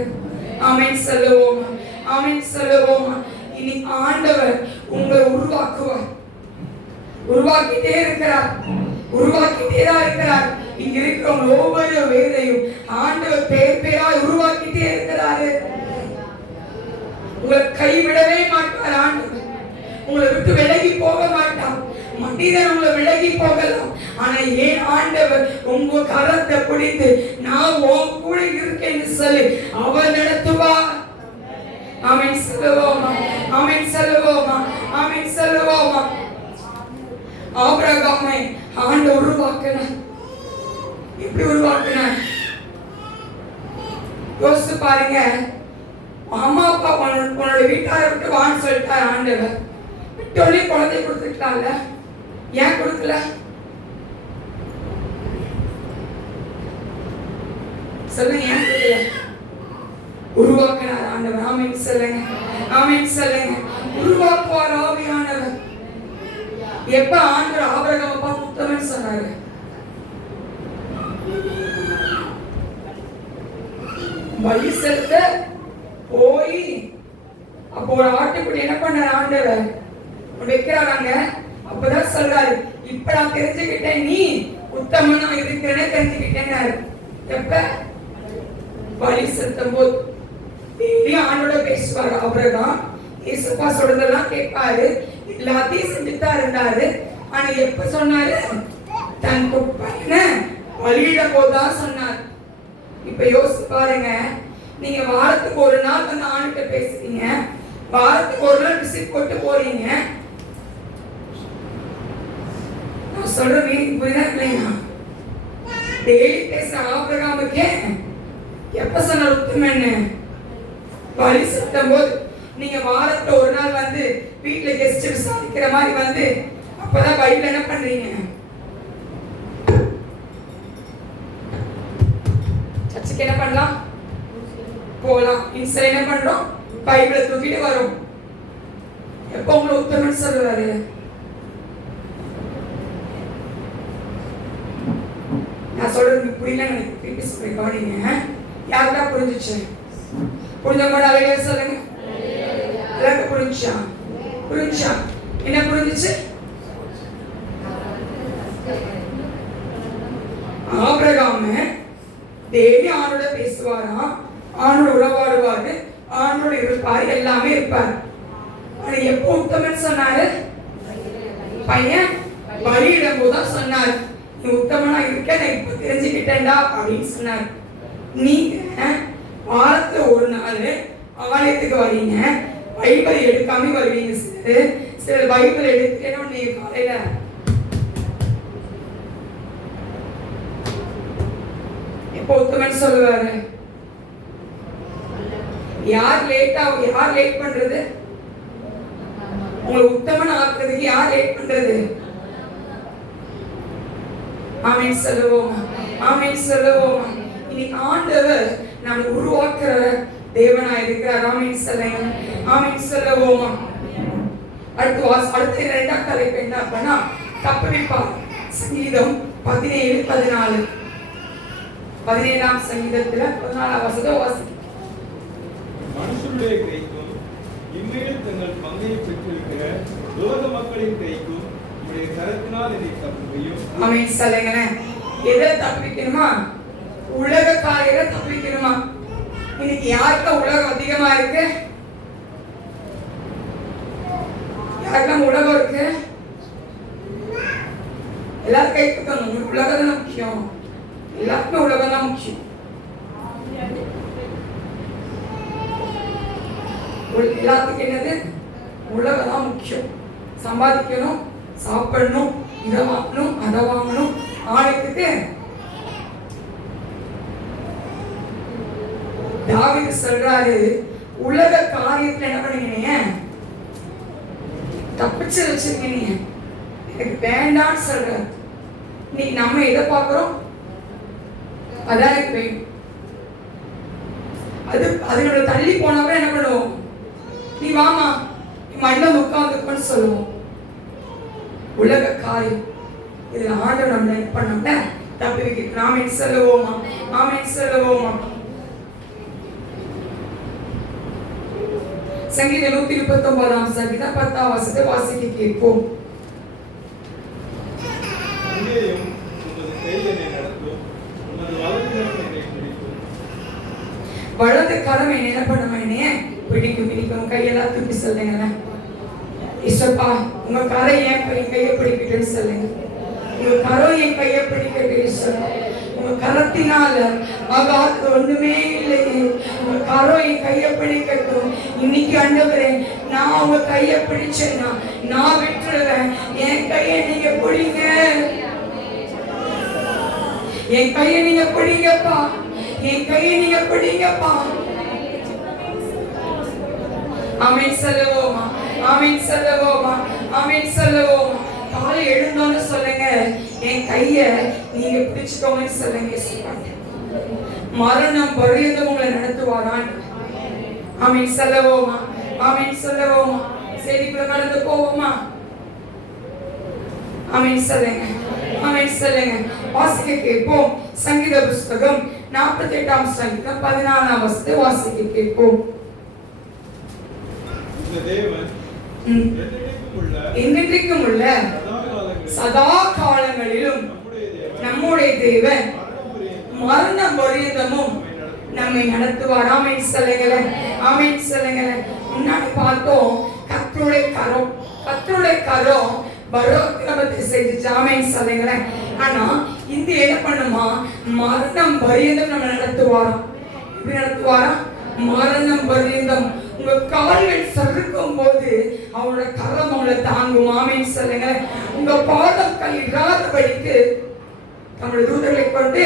ஆமென் சொல்லுவோமா? ஆமென் சொல்லுவோமா? இன்னைக்கு ஆண்டவர் உங்களை உருவாக்குவார், உருவாக்கிட்டே இருக்கிறார், உருவாக்கிட்டே தான் இருக்கிறார். இங்க இருக்கிறவங்க ஒவ்வொரு வேலையும் ஆண்டவர் பேர் பேரா உருவாக்கிட்டே இருக்கிறாரு. உங்களை கைவிடவே மாட்டார் ஆண்டவர், உங்களை விட்டு விலகி போக மாட்டார். மனிதன் உங்களை விலகி போகலாம், ஆனா ஏன் ஆண்டவர் உங்க கரத்தை பிடித்து நான் உன் கூட இருக்கேன்னு சொல்லி அவர் நடத்துவார். ஆமென் சொல்லுவோமா? ஆமென் சொல்லுவோமா? ஆமென் சொல்லுவோமா? ஆபிரகாமை ஆண்டவர் உருவாக்கினார். எப்படி உருவாக்கினார்? யோசிச்சு பாருங்க. அம்மா அப்பா உன்னோட வீட்டாரை விட்டு வான்னு சொல்லிட்டார் ஆண்டவர். விட்டோடனே குழந்தை கொடுத்துட்டாங்கல்ல, ஏன் கொடுக்கல? சொல்லுங்க, ஏன் கொடுக்கல? உருவாக்கினார் ஆண்டவர். ஆமென் சொல்லுங்க, ஆமென் சொல்லுங்க. உருவாக்குவார் ஆவியானவர். எப்ப ஆண்டவர் ஆபிரகாமை பார்த்து உத்தமன் சொன்னாரு? பலி செலுத்த போய் அப்போ ஒரு ஆட்டுக்குடி என்ன பண்ணார் ஆண்டவர் வைக்கிறாங்க. அப்பதான் சொல்றாரு, இப்ப நான் தெரிஞ்சுக்கிட்டேன் நீ உத்தமனா இருக்கிறேன்னு தெரிஞ்சுக்கிட்டேன்னாரு. எப்ப? பலி செலுத்தும் போது. டெய்லி ஆண்டோட பேசுவார் ஆபிரகாம். இயேசுப்பா சொல்றதெல்லாம் கேட்பாரு, எல்லாத்தையும் செஞ்சுதான் இருந்தாரு. ஆனா எப்ப சொன்னாரு? தன் பையனை வழியிட போதுதான் சொன்னார். இப்ப யோசிச்சு பாருங்க, நீங்க வாரத்துக்கு ஒரு நாள் வந்து ஆணுகிட்ட பேசுறீங்க, வாரத்துக்கு ஒரு நாள் விசிட் போட்டு போறீங்க. நான் சொல்ற மீனிங் புரியுதா இல்லையா? டெய்லி பேசுற ஆபிரகாமுக்கே எப்ப சொன்ன உத்தமன்னு வழி சுத்தும் போது, நீங்க வாரத்துல ஒரு நாள் வந்து வீட்டுல கெஸ்ட் விசாரிக்கிற மாதிரி வந்து அப்பதான் பைபிள் என்ன பண்றீங்க? சர்ச்சுக்கு என்ன பண்ணலாம்? போலாம். இன்ஸ்டா என்ன பண்றோம்? பைபிளை தூக்கிட்டு வரும். எப்ப உங்களை உத்தமன் சொல்லுவாரு? நான் சொல்றது புரியல, எனக்கு திருப்பி சொல்றேன், கவனிங்க. யாருக்கா புரிஞ்சிச்சு? புரிஞ்சவங்க அலையில சொல்லுங்க. எல்லாருக்கும் புரிஞ்சா? புரிஞ்சா? என்ன புரிஞ்சிச்சு? ஆபிரகாம் டெய்லி ஆணோட பேசுவாராம், ஆணோட உறவாடுவாரு, ஆணோட இருப்பாரு, எல்லாமே இருப்பாரு. ஆனா எப்போ உத்தமன் சொன்னாரு? பையன் பலியிடும் போதுதான் சொன்னாரு, நீ உத்தமனா இருக்க நான் இப்ப தெரிஞ்சுக்கிட்டேன்டா அப்படின்னு சொன்னாரு. நீங்க வாரத்துல ஒரு நாள் ஆலயத்துக்கு வரீங்க, பைபிள் எடுக்காம வருவீங்க. சிலர் பைபிள் எடுத்துட்டேன்னு நீங்க காலையில எப்போ உத்தமன் சொல்லுவாரு? யார் லேட் பண்றது? உங்களை உத்தமன் ஆக்குறதுக்கு யார் லேட் பண்றது? ஆமென் சொல்லுவோம், ஆமென் சொல்லுவோம். இன்னைக்கு ஆண்டவர் நம்ம உருவாக்குற தேவனா இருக்கிறார். ஆமென் சொல்லுங்க, ஆமென் சொல்லுவோம். அடுத்த இரண்டாம் தலைப்பு என்ன அப்படின்னா தப்புவிப்பார். சங்கீதம் 17:14. 17ஆம் சங்கீதத்துல 14ஆம் வசனம் வாசி. மனுஷருடைய கைக்கும் இம்மையில் தங்கள் பங்கை பெற்றிருக்கிற உலக மக்களின் கைக்கும் உடைய கரத்தினால் இதை தப்புவியும். ஆமென் சொல்லுங்க. எதை தப்புவிக்கணுமா? உலக காரியத்தை தப்புவிக்கணுமா? இன்னைக்கு யாருக்கு உலகம் அதிகமா இருக்கு? யாருக்கெல்லாம் உலகம் இருக்கு? எல்லாரும் கைக்கு உலகம் தான் முக்கியம். எல்லாருக்குமே உலகம் தான் முக்கியம். எல்லாத்துக்கும் என்னது? உலகம் தான் முக்கியம். சம்பாதிக்கணும், சாப்பிடணும், இதை வாங்கணும், அதை வாங்கணும். ஆலயத்துக்கு தாவீது சொல்றாரு, உலக காரியத்துல என்ன பண்ணீங்க? தப்பிச்சு வச்சிருக்கீங்க, எனக்கு வேண்டான்னு சொல்றாரு. இன்னைக்கு நம்ம எதை பார்க்கிறோம்? அதான் எனக்கு வேணும். அது நம்மள தள்ளி போனவரை என்ன பண்ணுவோம்? நீ வாமா, நீ மண்ணில் உட்கார்ந்துக்கோன்னு சொல்லுவோம். உலக காரியம் இதுல ஆண்டவர் நம்ம என்ன பண்ணோம்ல தப்பி வைக்க. ஆமென் சொல்லுவோமா, ஆமென் சொல்லுவோமா. சங்கீதம் 139ஆம் சங்கீதம் 10ஆம் வசனத்தை வாசிக்க கேட்போம். அங்கேயும் உமது கை என்னை நடத்தும், உமது வலது கரம் என்னை பிடிக்கும். வலது கரம் என்ன பண்ணும்? என்னைய பிடிக்கும். பிடிக்கும். கையெல்லாம் தூக்கி சொல்லுங்க. இசப்பா உங்க கரை என் கையை பிடிக்கட்டுன்னு சொல்லுங்க. உங்க கரம் என் கையை பிடிக்கட்டும். உங்க கரத்தினால ஆகாது ஒண்ணுமே இல்லையே. உங்க கரம் என் கையை பிடிக்கட்டும். இன்னைக்கு ஆண்டவரே, நான் உங்க கையை பிடிச்சேன்னா நான் விட்டுருவேன். என் கையை நீங்க பிடிங்க, என் கையை நீங்க பிடிங்கப்பா, என் கையை நீங்க பிடிங்கப்பா. ஆமென் சொல்லுவோமா, ஆமென் சொல்லுவோமா, ஆமென் சொல்லுவோமா. காலை எழுந்தோன்னு சொல்லுங்க, என் கைய நீங்க பிடிச்சுக்கோங்கன்னு சொல்லுங்க. மரணம் பரியந்தம் உங்களை நடத்துவாரான். ஆமென் சொல்லுவோமா, ஆமென் சொல்லுவோமா. செய்திக்குள்ள கடந்து போவோமா? ஆமென் சொல்லுங்க, ஆமென் சொல்லுங்க. வாசிக்க கேட்போம். சங்கீத புஸ்தகம் 48ஆம் சங்கீதம் 14ஆம் வசனத்தை வாசிக்க கேட்போம். இந்த தேவன் என்றென்றைக்கும் உள்ள சதா காலங்களிலும் நம்முடைய தேவன் மரண பரியந்தமும் நம்மை நடத்துவார். ஆமென் சொல்லுங்களேன், ஆமென் சொல்லுங்களேன். முன்னாடி பார்த்தோம் கர்த்தருடைய கரம். கர்த்தருடைய கரம் பரோக்கிரமத்தை செஞ்சு ஆமென் சொல்லுங்களேன். ஆனா இந்த என்ன பண்ணுமா, மரணம் பரியந்தம் நம்ம நடத்துவாராம். எப்படி நடத்துவாராம்? மரணம் பரியந்தம். உங்க கால்கள் சறுக்கும் போது அவனோட கரம் அவங்களை தாங்கும். ஆமென் சொல்லுங்களேன். உங்க பாதம் கல்லிடாதபடிக்கு நம்முடைய தூதர்களை கொண்டு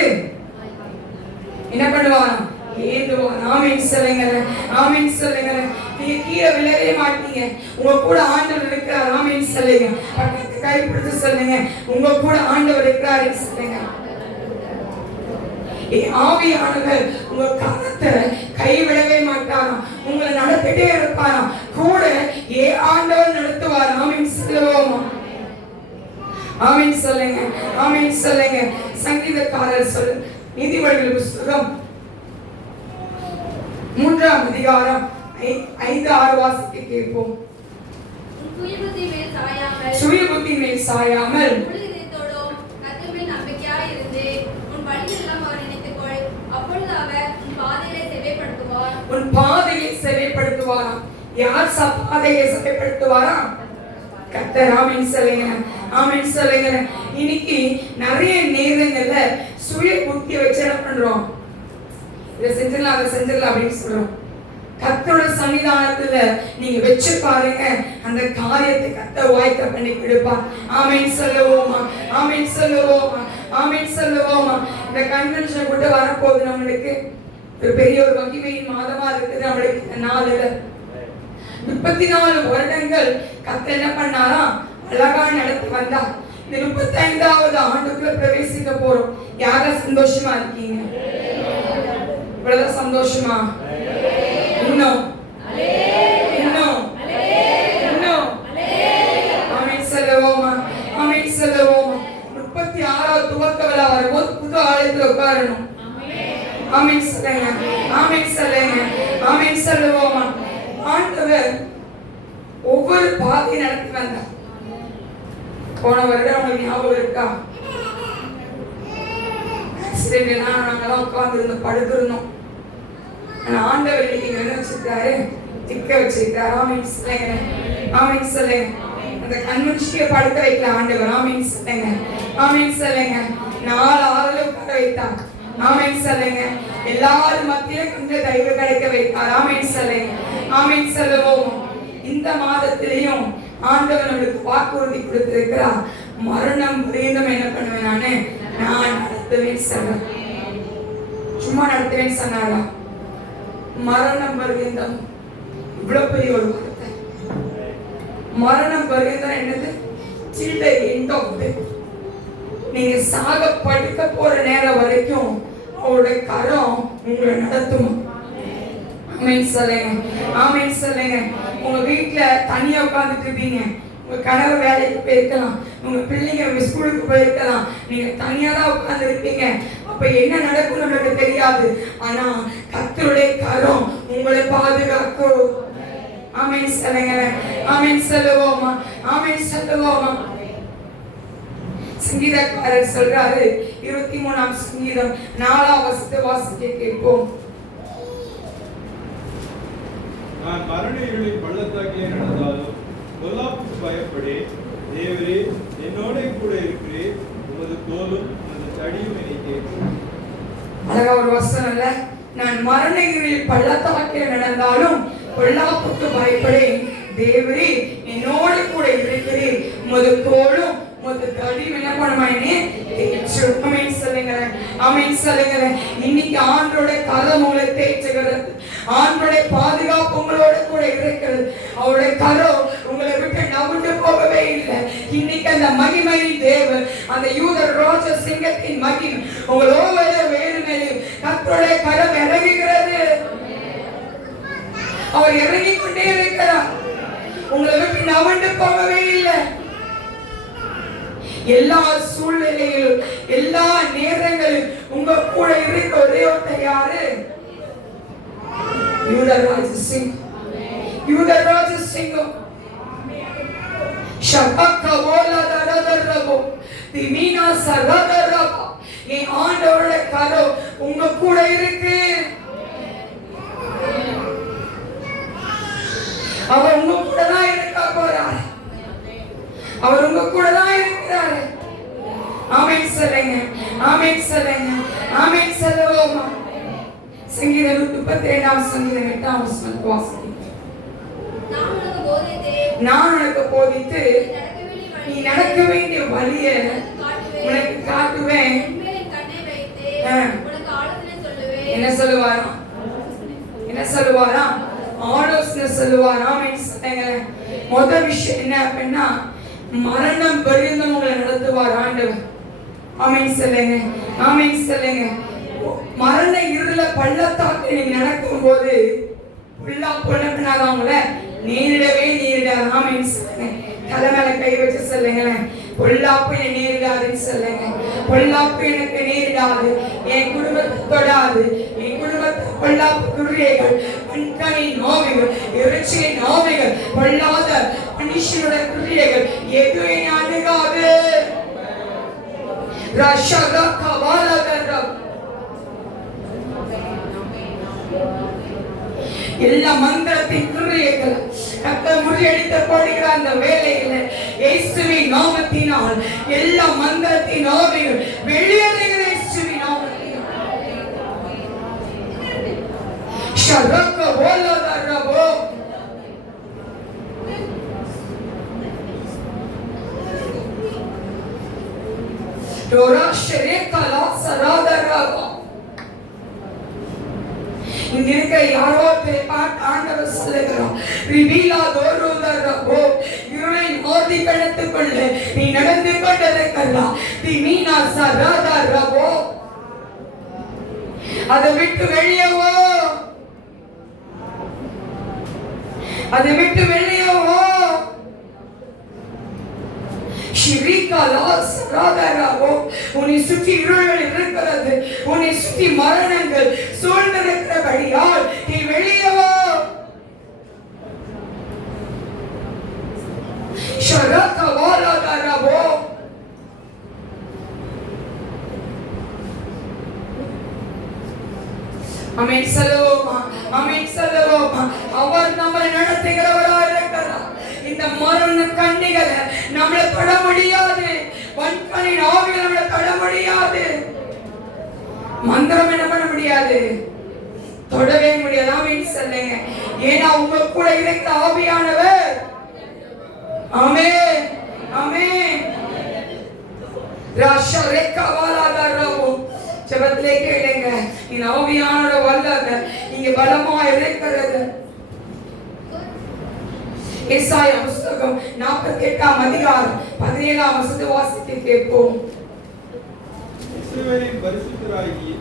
என்ன பண்ணுவாராம்? ஏந்துவாராம். ஆமென் சொல்லுங்களேன். ஆமென் சொல்லுங்களேன். நீங்க கீழே விழவே மாட்டீங்க. உங்க கூட ஆண்டவர் இருக்கிறார். ஆமென் சொல்லுங்க. பக்கத்து கை பிடிச்சு சொல்லுங்க, உங்க கூட ஆண்டவர் இருக்கிறார் சொல்லுங்க. ஆவியானவர் உங்க கரத்தை கைவிடவே மாட்டாராம். உங்களை நடத்திட்டே இருப்பாராம். கூட ஆண்டவர் நடத்துவார். ஆமென் சொல்லுவோமா? ஆமென் சொல்லுங்க. ஆமென் சொல்லுங்க. சங்கீதக்காரர் சொல்லு, நீதிமொழிகள் புஸ்தகம் 3ஆம் அதிகாரம் 5-6 வாசிக்க கேட்போம். சுய புத்தி மேல் சாயாமல் உன் பாதையை செவைப்படுத்துவாராம். யார் பாதையை செவைப்படுத்துவாராம்? கர்த்தர். ஆமென் சொல்லுங்க. ஆமென் சொல்லுங்க. இன்னைக்கு நிறைய நேரங்கள்ல சுய புத்தி வச்சு என்ன பண்றோம்? இதை செஞ்சிடலாம் அதை செஞ்சிடலாம் அப்படின்னு சொல்றோம். கர்த்தரோட சன்னிதானத்துல நீங்க வச்சு பாருங்க, அந்த காரியத்தை கர்த்தர் வாய்க்க பண்ணி கொடுப்பார். ஆமென் சொல்லுவோமா? ஆமென் சொல்லுவோமா? ஆமென் சொல்லுவோமா? இந்த கன்வென்ஷன் கூட வரப்போகுது. நம்மளுக்கு ஒரு பெரிய ஒரு மகிமையின் மாதமா இருக்குது. நம்மளுக்கு நாளுல 34 வருடங்கள் கர்த்தர் என்ன பண்ணாராம்? அழகா நடத்தி வந்தா. இந்த 35வது ஆண்டுக்குள்ள பிரவேசிக்க போறோம். யார சந்தோஷமா இருக்கீங்க? இவ்வளவுதான் சந்தோஷமா? இன்னும் இன்னும் இன்னும் ஆமென் சொல்லுவோமா? ஆமென் சொல்லுவோமா? 36வது துவக்க விழா வரும்போது புது ஆலயத்துல உட்காரணும். ஆமென் சொல்லுங்க. ஆமென் சொல்லுங்க. ஆமென் சொல்லுவோமா? ஆண்டவர் ஒவ்வொரு பாதையை நடத்தி வந்தார். போன வருடம் உங்களுக்கு ஞாபகம் இருக்கா? நாங்கெல்லாம் உட்கார்ந்து இருந்தோம், படுத்திருந்தோம். ஆனா ஆண்டவர் இன்னைக்கு என்ன வச்சிருக்காரு? திக்க வச்சிருக்காரு. ஆமென் சொல்லுங்க. ஆமென் சொல்லுங்க. அந்த கன்வென்ஷனை படுக்க வைக்கல ஆண்டவர். ஆமென் சொல்லுங்க. ஆமென் சொல்லுங்க. 4 ஆறுல உட்கார வைத்தார். ஆமென் சொல்லுங்க. எல்லாரும் மத்தியில கொஞ்சம் தயவு கிடைக்க வைத்தார். ஆமென் சொல்லுங்க. ஆமென் சொல்லுவோம். இந்த மாதத்திலையும் ஆண்டவர் நம்மளுக்கு வாக்குறுதி கொடுத்திருக்கிறார். மரணம் பரியந்தம் என்ன பண்ணுவேன்? நான் நடத்துவேன் சொல்றேன். சும்மா நடத்துவேன் சொன்னாரா? மரணம் பரியந்தம். இவ்வளவு பெரிய ஒரு வார்த்தை. மரணம் பரியந்தம் என்னது? till the end of death. நீங்க சாக படுக்க போற நேரம் வரைக்கும் அவருடைய கரம் உங்களை நடத்தும். ஆமென் சொல்லுங்க. ஆமென் சொல்லுங்க. உங்க வீட்டுல தனியா உட்கார்ந்துட்டு இருப்பீங்க. உங்க கணவர் வேலைக்கு போயிருக்கலாம், உங்க பிள்ளைங்க ஸ்கூலுக்கு போயிருக்கலாம், நீங்க தனியா தான் உட்கார்ந்து இருப்பீங்க. அப்ப என்ன நடக்கும் நமக்கு தெரியாது. ஆனா கர்த்தருடைய கரம் உங்களை பாதுகாக்கும். ஆமென் சொல்லுங்க. ஆமென் சொல்லுவோமா? ஆமென் சொல்லுவோமா? சங்கீதக்காரர் சொல்றாரு, 23ஆம் சங்கீதம் 4ஆம் வசனத்தை வாசிக்க கேட்போம். நான் மரண இருளின் பள்ளத்தாக்கிலே நடந்தாலும் பொல்லாப்புக்கு பயப்படே. தேவரே என்னோட கூட இருக்கிறேன். உமது கோலும் உமது தடியும் என்னை கேட்கும். அழகா ஒரு வசனம் இல்ல? நான் மரண இருளில் பள்ளத்தாக்கிலே நடந்தாலும் பொல்லாப்புக்கு பயப்படேன். தேவரே என்னோட கூட இருக்கிறேன். உமது கோலும் உமது தடியும் என்ன பண்ணுமாயினே? ஆமென் சொல்லுங்க. ஆமென் சொல்லுங்க. இன்னைக்கு ஆண்டோட கரம் உங்களை தேய்ச்சுகிறது. ஆண்டோட பாதுகாப்பு உங்களோட கூட இருக்கிறது. அவருடைய கரம் உங்களை விட்டு நவுண்டு போகவே இல்லை. இன்னைக்கு அந்த மகிமையின் தேவன், அந்த யூத ராஜ சிங்கத்தின் மகிமை உங்களோட வேறு மேலும் கர்த்தருடைய கரம் இறங்குகிறது. அவர் இறங்கிக் கொண்டே இருக்கிறார். உங்களை விட்டு நவுண்டு போகவே இல்லை. எல்லா சூழ்நிலையிலும் எல்லா நேரங்களிலும் உங்க கூட இருக்க ஒரே ஒருத்தர் யாரு? யூதராஜ சிங்கம். யூதராஜ சிங்கம். ஷபக்க ஓலா தரதரபோ திமீனா சரதரபோ. என் ஆண்டவருடைய கரம் உங்க கூட இருக்கு. அவர் உங்க கூட தான் இருக்க போறார். அவர் உங்க கூட தான் இருக்கிறாரு. ஆமென் சொல்லுங்க, ஆமென் சொல்லுங்க, ஆமென் சொல்லுவோமா. சங்கீதம் 32 சங்கீதம் 8 வசனம் வாசிக்கிறேன். நான் உனக்கு போதித்து நீ நடக்க வேண்டிய வழியை உனக்கு காட்டுவேன். என்ன சொல்லுவாரா? என்ன சொல்லுவாரா? ஆலோசனை சொல்லுவாரா? முதல் விஷயம் என்ன அப்படின்னா, மரணம் பரியந்தம் உங்களை நடத்துவார் ஆண்டவர். ஆமென் சொல்லுங்க, ஆமென் சொல்லுங்க. மரண இருள பள்ளத்தாக்கு நீங்க நடக்கும் போது புல்லா பொண்ணாதான் உங்களை நேரிடவே நேரிடாது. ஆமென் சொல்லுங்க. தலை மேல கை வச்சு சொல்லுங்க, பொல்லாப்பு என்னை நேரிடாதுன்னு சொல்லுங்க. பொல்லாப்பு எனக்கு நேரிடாது, என் குடும்பத்தை தொடாது. என் குடும்பத்தை பொல்லாப்பு குறியைகள், கண்கணி நோவிகள், எரிச்சியின் நோவிகள், பொல்லாத மனுஷனுடைய குறியைகள் எதுவே அணுகாது. எல்லா மந்திரத்தின் குறியைகள் கர்த்தர் முறியடித்து போடுகிற அந்த வேலையில இயேசுவின் நாமத்தினால் எல்லா மந்திரத்தின் ஆவிகள் வெளியேறுகிற இயேசுவின் நாமத்தினால். ஷரக்க போலதரபோ டோராஷரே கலா சராதரபோ. இங்க இருக்க யாரோ ஆண்டவர் சொல்லுகிறார், ரிவீலா தோருதரபோ. இருளை மோதி கணத்துக்குள்ள நீ நடந்து கொண்டதற்கெல்லாம் திமீனா சராதரபோ. அதை விட்டு வெளியவோ, அதை விட்டு வெளியவோ. உன்னை சுற்றி இருள்கள் இருக்கிறது, உன்னை சுற்றி மரணங்கள் சூழ்ந்திருக்கிறபடியால் நீ வெளியவோ. ஆமென் சொல்லுவோமா, ஆமென் சொல்லுவோமா. அவர் நம்மை நடத்துகிறவராக இருக்கிறார். இந்த மரண கண்ணிகளை நம்மளை தொட முடியாது, வன்கணின் ஆவிகள் நம்மளை தொட முடியாது, மந்திரம் என்ன பண்ண முடியாது, தொடவே முடியாது. ஆமென் சொல்லுங்க. ஏன்னா உங்க கூட இருக்கிற ஆவியானவர். ஆமென், ஆமென். ராஷரேக்கவாலாதரவோ. ஜெபத்திலே கேளுங்க, இந்த ஆவியானவர் வல்லவர் இங்க பலமா இருக்கிறது. ஏசாயா புத்தகம் 48 அதிகாரம் 17 வசனத்தை வாசித்து கேட்போம். இஸ்ரவேலின் பரிசுத்தராகிய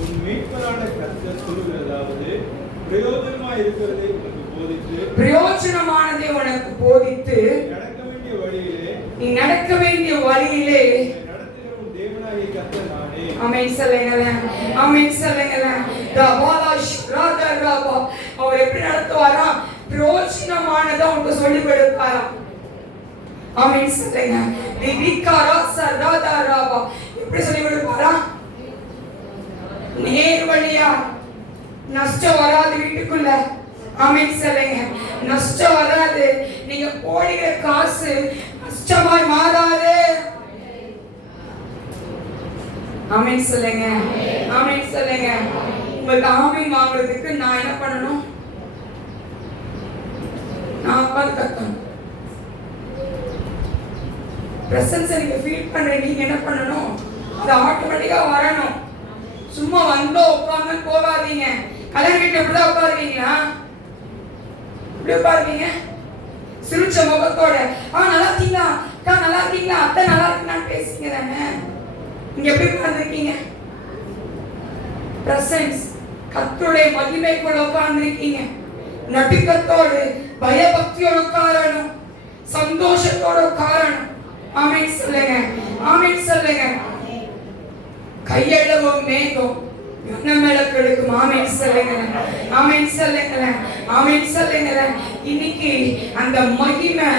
உன் மீட்பரான கர்த்தர் சொல்லுகிறதாவது, பிரயோஜனமாய் இருக்கிறதை உனக்கு போதித்து, பிரயோஜனமானதை உனக்கு போதித்து நடக்க வேண்டிய வழியிலே நீ நடக்க வேண்டிய வழியிலே நடத்துகிற உன் தேவனாகிய கர்த்தர் நானே. ஆமென் சொல்லுங்க, ஆமென் சொல்லுங்க. தபாலாஷ் ராதரபா. அவர் எப்படி நடத்துவாரா? பிரயோஜனமானதை உங்களுக்கு சொல்லிக் கொடுப்பாராம். ஆமென் சொல்லுங்க. திவிகாரா சராதரபா. எப்படி சொல்லிக் கொடுப்பாரா? நேர் வழியா, நஷ்டம் வராது வீட்டுக்குள்ள. ஆமென் சொல்லுங்க. நஷ்டம் வராது. நீங்க போடுகிற காசு நஷ்டமாய் மாறாது. ஆமென் சொல்லுங்க, ஆமென் சொல்லுங்க. உங்களுக்கு ஆமென் வாங்குறதுக்கு நான் என்ன பண்ணணும்? நான் உட்கார்ந்து கத்தணும். பிரசன்ஸை நீங்க ஃபீல் பண்ற நீங்க என்ன பண்ணணும்? அது ஆட்டோமேட்டிக்கா வரணும். சும்மா வந்தோ உட்கார்ந்து போகாதீங்க. கல்யாண வீட்டுல எப்படிதான் உட்காருவீங்களா? இப்படி உட்காருவீங்க சிரிச்ச முகத்தோட. நல்லா இருக்கீங்களா அக்கா, நல்லா இருக்கீங்களா அத்தை, நல்லா இருக்கீங்களான்னு பேசுங்க தானே. இங்க எப்படி உட்கார்ந்துருக்கீங்க? பிரசன்ஸ் கர்த்தருடைய மகிமைக்குள்ள உட்கார்ந்துருக்கீங்க. நடுக்கத்தோடு பயபக்தியோட உட்காரணும், சந்தோஷத்தோட உட்காரணும். ஆமென் சொல்லுங்க, ஆமென் சொல்லுங்க. கையளவும் மேகம் கனமழக்கெடுக்கும். ஆமென் சொல்லுங்க, ஆமென் சொல்லுங்க, ஆமென் சொல்லுங்க. இன்னைக்கு அந்த மகிமை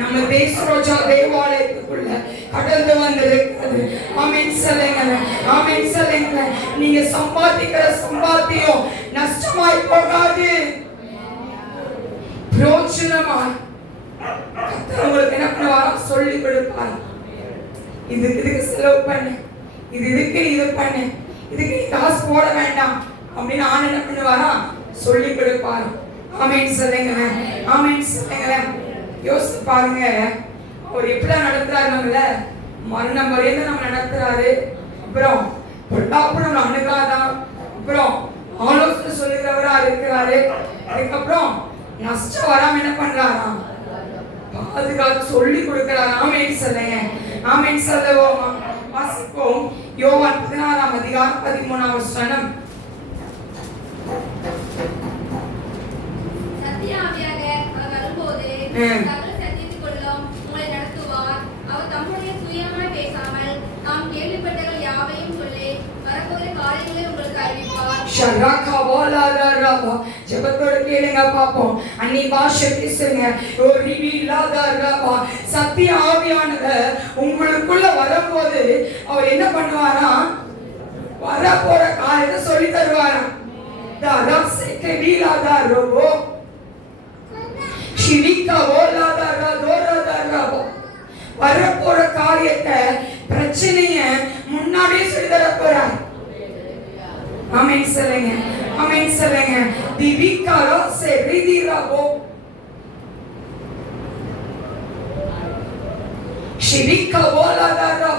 நம்ம தேசரோஜா தேவாலயத்துக்குள்ள கடந்து வந்திருக்கிறது. ஆமென் சொல்லுங்க, ஆமென் சொல்லுங்க. நீங்க சம்பாதிக்கிற சம்பாத்தியம் நஷ்டமாய் போகாது. பிரயோஜனமாய் கர்த்தர் உங்களுக்கு என்ன பண்ணுவாரா சொல்லி கொடுப்பார். இதுக்கு செலவு பண்ணு, இதுக்கு இது பண்ணு, இதுக்கு நீ காசு போட வேண்டாம் அப்படின்னு ஆண் என்ன பண்ணுவாரா சொல்லி கொடுப்பாரு. ஆமென் சொல்லுங்க, ஆமென் சொல்லுங்க. யோசிச்சு பாருங்க, அவர் எப்படி நடத்துறாரு நம்மள, மரணம் வரையும் நம்ம நடத்துறாரு. அப்புறம் பொல்லாப்பு நம்ம அணுகாதான், அப்புறம் ஆலோசனை சொல்லுகிறவரா இருக்கிறாரு. அதுக்கப்புறம் நஷ்டம் வராம என்ன பண்றாராம் பாதுகாத்து சொல்லி கொடுக்கிறார். ஆமென் சொல்லுங்க, ஆமென் சொல்லுவோம். வாசிப்போம் யோவான் 16 அதிகாரம் 13 வசனம். சத்திய ஆவியாக அவர் வரும்போது சகல சத்தியத்துக்குள்ளும் உங்களை நடத்துவார். அவர் தம்முடைய சுயமாய் பேசாமல் நாம் கேள்விப்பட்டவர்கள் யாவையும் சொல்லி வரப்போகிற காரியங்களை உங்களுக்கு அறிவிப்பார். ஷராக்கா வாலாரா ஜெபத்தோட கேளுங்க பாப்போம். அன்னி பாஷை பேசுங்க. ஒரு இல்லாதரா சத்திய ஆவியானவர் உங்களுக்குள்ள வரும்போது அவர் என்ன பண்ணுவாரா வரப்போற காரியத்தை சொல்லி தருவாரா. தாரசெக்கே வீலாதாரோ ஷிவிகா வாலாரா தோராதாரா வரப்போற காரியத்தை பிரச்சனைய முன்னாடியே சொல்லி தர போறார். ஆமென் சொல்லுங்க, ஆமென் சொல்லுங்க. திவிகாரோ சே ரிதிராபோ ஷிவிகா வாலாதாரா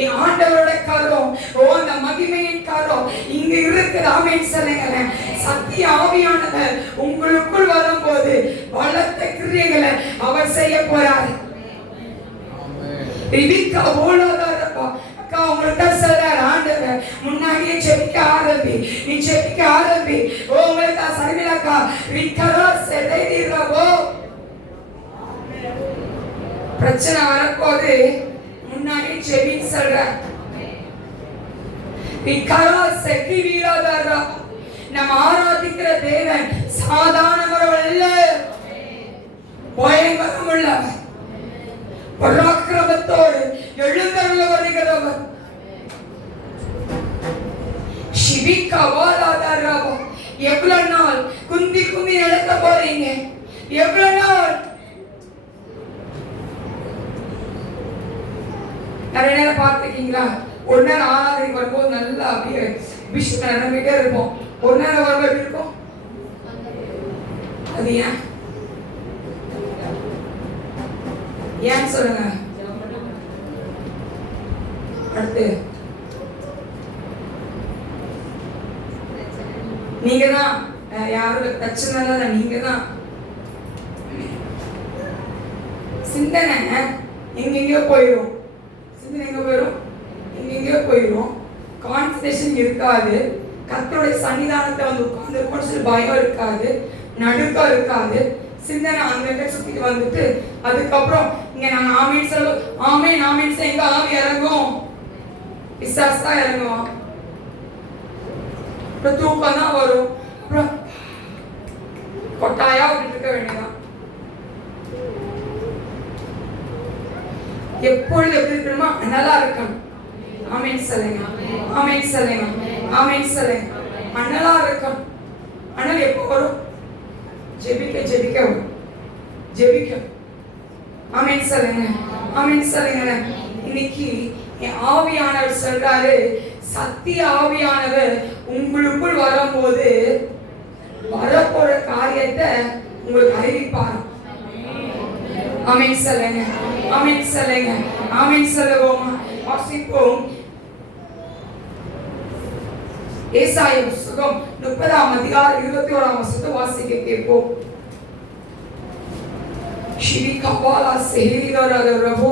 என் ஆண்டவரோட கரம், அந்த மகிமையின் கரம் இங்க இருக்குது. ஆமென் சொல்லுங்க. சத்திய ஆவியானவர் உங்களுக்குள் வரும்போது பலத்த கிரியைகளை அவர் செய்ய போறார். ரிதிகா வாலாதாரா அக்கா உங்கள்கிட்ட சொல்றார் ஆண்டவர், முன்னாடியே ஜெபிக்க ஆரம்பி, நீ ஜெபிக்க ஆரம்பி. உங்களுக்கு சரிமிலாக்கா ரிக்கரா செதைதிரவோ பிரச்சனை வரப்போது முன்னாடியே ஜெபின்னு சொல்ற. ரிக்கரா செக்கி வீராதாரா நம்ம ஆராதிக்கிற தேவன் சாதாரணவர் அல்ல, பயங்கரம் உள்ளவர், பராக்கிரமத்தோடு எழுந்தருள வருகிறவர். ஷிவிகா வாலாதாரா எவ்வளவு நாள் குந்தி குந்தி நடக்க போறீங்க? எவ்வளவு நாள்? நிறைய நேரம் பார்த்துருக்கீங்களா? ஒரு நேரம் ஆராதனைக்கு வரும்போது நல்லா அப்படியே விஷயம் நடந்துகிட்டே இருப்போம். ஒரு நேரம் வரும்போது எப்படி இருக்கும்? அது ஏன் ஏன் சொல்லுங்க. அடுத்து நீங்க தான், யாரும் பிரச்சனை இல்லை, நீங்க தான். சிந்தனை எங்கெங்கயோ போயிடும், சிந்தனை எங்க போயிடும், எங்கெங்கயோ போயிடும். கான்சன்ட்ரேஷன் இருக்காது. கர்த்தருடைய சன்னிதானத்தை வந்து உட்கார்ந்து சொல்லி பயம் இருக்காது, நடுக்கம் இருக்காது. சிந்தனை அங்கங்க சுத்திட்டு வந்துட்டு அதுக்கப்புறம் இங்க நாங்க ஆமீன் சொல்லுவோம். ஆமீன் ஆமீன் எங்க ஆவி இறங்கும், விசாசா இறங்கும், அப்புறம் தூக்கம் தான் வரும், அப்புறம் கொட்டாயா விட்டு இருக்க வேண்டியதான். எப்பொழுது எப்படி இருக்கணுமா நல்லா இருக்கணும். ஆமீன் சொல்லுங்க, ஆமீன் சொல்லுங்க, ஆமீன் சொல்லுங்க. அண்ணலா இருக்கணும். அண்ணல் எப்போ வரும்? ஜெபிக்க ஜெபிக்க ஜெபிக்க. ஆமென் சொல்லுங்க, ஆமென் சொல்லுங்க. இன்னைக்கு என் ஆவியானவர் சொல்றாரு, சத்திய ஆவியானவர் உங்களுக்குள் வரும்போது வரப்போற காரியத்தை உங்களுக்கு அறிவிப்பார். ஆமென் சொல்லுங்க, ஆமென் சொல்லுங்க, ஆமென் சொல்லுவோம். வாசிப்போம் ஏசாயா புத்தகம் 30 அதிகாரம் 21 வசனத்தை வாசிக்க கேட்போம். ஷிவி கபாலா சேரிதரத ரபோ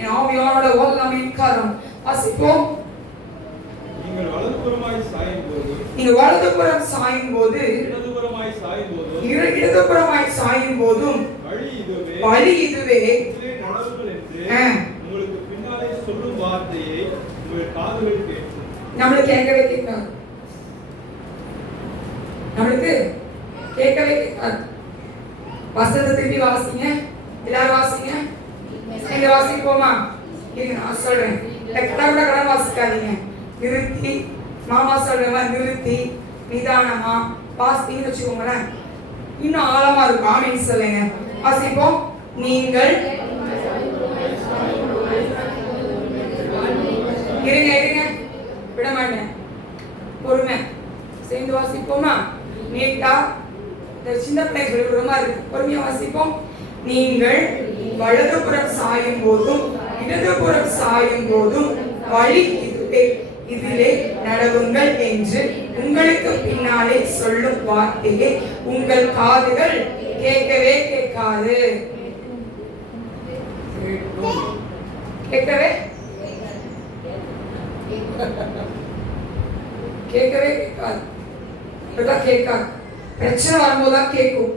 என் ஆவியானோட வல்லமையின் கரம். வாசிப்போம். நீங்கள் வலதுபுறமாய் சாயும்போது, நீங்கள் வலதுபுறம் சாயும்போது, இடதுபுறமாய் சாயும்போது, இடதுபுறமாய் சாயும்போதும் வழி இதுவே நடவுங்கள் என்று உங்களுக்கு பின்னாலே சொல்லும் வார்த்தையை உங்கள் காதுகள் கேட்கும். நம்மளுக்கு கேட்கவே கேட்காது, நம்மளுக்கு கேட்கவே கேட்காது. வசனத்தை திருப்பி வாசிங்க, எல்லாரும் வாசிங்க. எங்க வாசிப்போமா? இருங்க நான் சொல்றேன். கடவுட கடன் வாசிக்காதீங்க, நிறுத்தி மாமா சொல்ற மாதிரி நிறுத்தி நிதானமா வாசிங்கன்னு வச்சுக்கோங்களேன். இன்னும் ஆழமா இருக்கும். ஆமென் சொல்லுங்க. வாசிப்போம். நீங்கள் இருங்க விட மாட்டேன், பொறுமை, சேர்ந்து வாசிப்போமா? நீட்டா இந்த சின்ன பிள்ளை சொல்லிக்கிற மாதிரி இருக்கு. பொறுமையா வாசிப்போம். நீங்கள் வலதுபுறம் சாயும் போதும் இடதுபுறம் சாயும் போதும் வழி இதிலே நடவுங்கள் என்று உங்களுக்கு பின்னாலே சொல்லும் வார்த்தையை உங்கள் காதுகள் கேட்கவே கேட்காது. கேட்கவே கேட்காது. கேட்காது. பிரச்சனை வரும்போதுதான் கேட்கும்.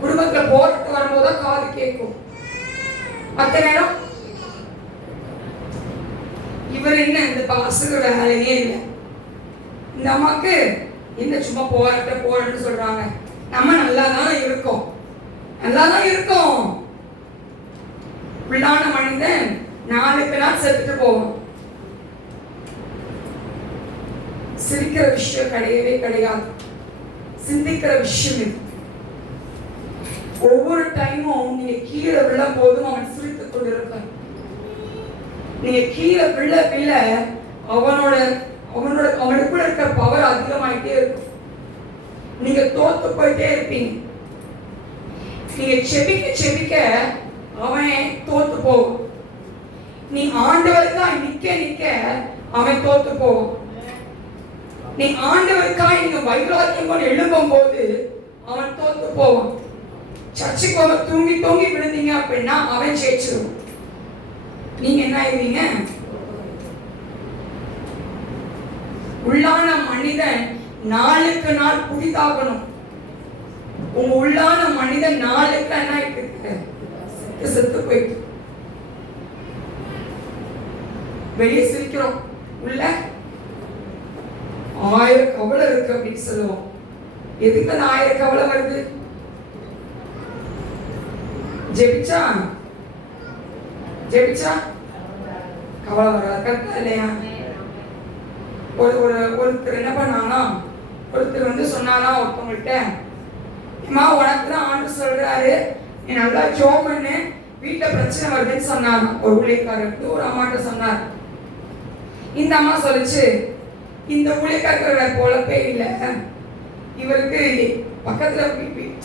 குடும்பத்துல போராட்டம் வரும்போதுதான் காது கேட்கும். மற்ற நேரம் இவர் என்ன இந்த பாசத்தோட வேலையே இல்லை. இந்த அம்மாக்கு என்ன சும்மா போராட்டம் சொல்றாங்க. நம்ம நல்லாதான் இருக்கோம். உள்ளான மனிதன் நாளுக்கு நாள் செத்துட்டு போவோம். சிரிக்கிற விஷயம் கிடையவே கிடையாது. சிந்திக்கிற விஷயம் இது. ஒவ்வொரு டைமும் நீங்க கீழே விழ போதும் அவன் சிரித்துக் கொண்டிருப்பான். நீங்க கீழே விழ அவனுக்குள்ள இருக்கிற பவர் அதிகமாயிட்டே இருக்கும். நீங்க தோத்து போயிட்டே இருப்பீங்க. நீங்க செபிக்க அவன் தோத்து போவான். நீ ஆண்டவருக்காய் நிக்க அவன் தோத்து போவான். நீ ஆண்டவருக்காய் நீங்க வைராக்கியம் கொண்டு எழும்பும் போது அவன் தோத்து போவான். சர்ச்சுக்கு போக தூங்கி விழுந்தீங்க அப்படின்னா அவன் ஜெயிச்சிருவான். நீங்க என்ன ஆயிடுவீங்க? உள்ளான மனிதன் நாளுக்கு நாள் புதிதாகணும். உங்க உள்ளான மனிதன் நாளுக்கு என்ன ஆயிட்டு செத்து போயிட்டு வெளியே சிரிக்கிறோம், உள்ள 1000 கவலை இருக்கு அப்படின்னு சொல்லுவோம். எதுக்கு அந்த 1000 கவலை வருது? ஜெபிச்சா கவலை வராது. கரெக்டா இல்லையா? ஒருத்தர் என்ன பண்ணாங்கன்னா, ஒருத்தர் சொன்னாரா ஒருத்தவங்கள்ட்ட, அம்மா உனக்கு தான் ஆண்டு சொல்றாரு, நீ நல்லா ஜோம் பண்ணு, வீட்டுல பிரச்சனை வருதுன்னு சொன்னாங்க. ஒரு ஊழியக்காரருக்கு ஒரு அம்மாட்ட சொன்னார். இந்த அம்மா சொல்லிச்சு, இந்த ஊழியக்காரர் பொழப்பே இல்லை, இவருக்கு பக்கத்துல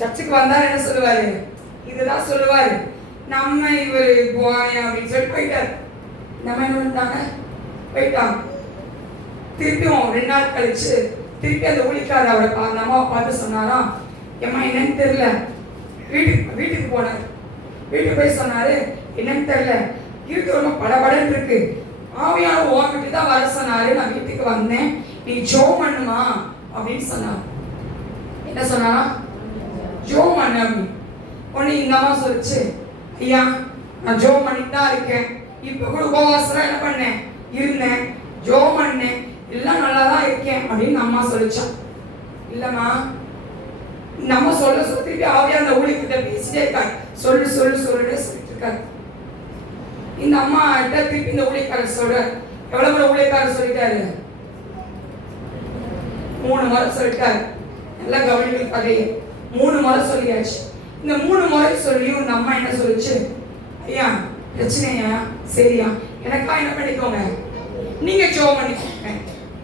சர்ச்சுக்கு வந்தாரு என்ன சொல்லுவாரு, இதுதான் சொல்லுவாரு, நம்ம இவர் போய் அப்படின்னு சொல்லி போயிட்டாரு. நம்ம என்ன பண்ணிட்டாங்க, போயிட்டாங்க. திருப்பியும் 2 நாள் கழிச்சு திருப்பி அந்த ஊழியக்காரர் அவரை அந்த அம்மாவை பார்த்து சொன்னாராம், ஏம்மா என்னன்னு தெரியல, வீட்டுக்கு போனார். வீட்டுக்கு போய் சொன்னாரு, என்னன்னு தெரியல, வீட்டு ரொம்ப படபடன்னு இருக்கு, ஆவியான ஓங்கிட்டு தான் வர சொன்னாரு, நான் வீட்டுக்கு வந்தேன், நீ ஜோம் பண்ணுமா அப்படின்னு சொன்னார். என்ன சொன்னாரா? ஜோம் பண்ண அப்படின்னு. உடனே இந்த அம்மா சொல்லிச்சு, ஐயா நான் ஜோம் பண்ணிட்டு தான் இருக்கேன், இப்ப கூட உபவாசம் என்ன பண்ணேன், இருந்தேன், ஜோம் பண்ணேன், எல்லாம் நல்லா தான் இருக்கேன் அப்படின்னு அம்மா சொல்லிச்சான். இல்லம்மா, நம்ம சொல்ல திருப்பி ஆவியா அந்த ஊழியர்கிட்ட பேசிட்டே இருக்காரு, சொல்லிட்டு சொல்லிட்டு இருக்காரு. இந்த அம்மா கிட்ட திருப்பி இந்த ஊழியக்காரர் சொல்ற, எவ்வளவு முறை ஊழியக்காரர் சொல்லிட்டாரு? 3 முறை சொல்லிட்டாரு. நல்லா கவனிக்க கதையை 3 முறை சொல்லியாச்சு. இந்த 3 முறை சொல்லியும் இந்த அம்மா என்ன சொல்லிச்சு, ஐயா பிரச்சனையா சரியா, எனக்கா என்ன பண்ணிக்கோங்க, நீங்க ஜோம் பண்ணிக்கோங்க,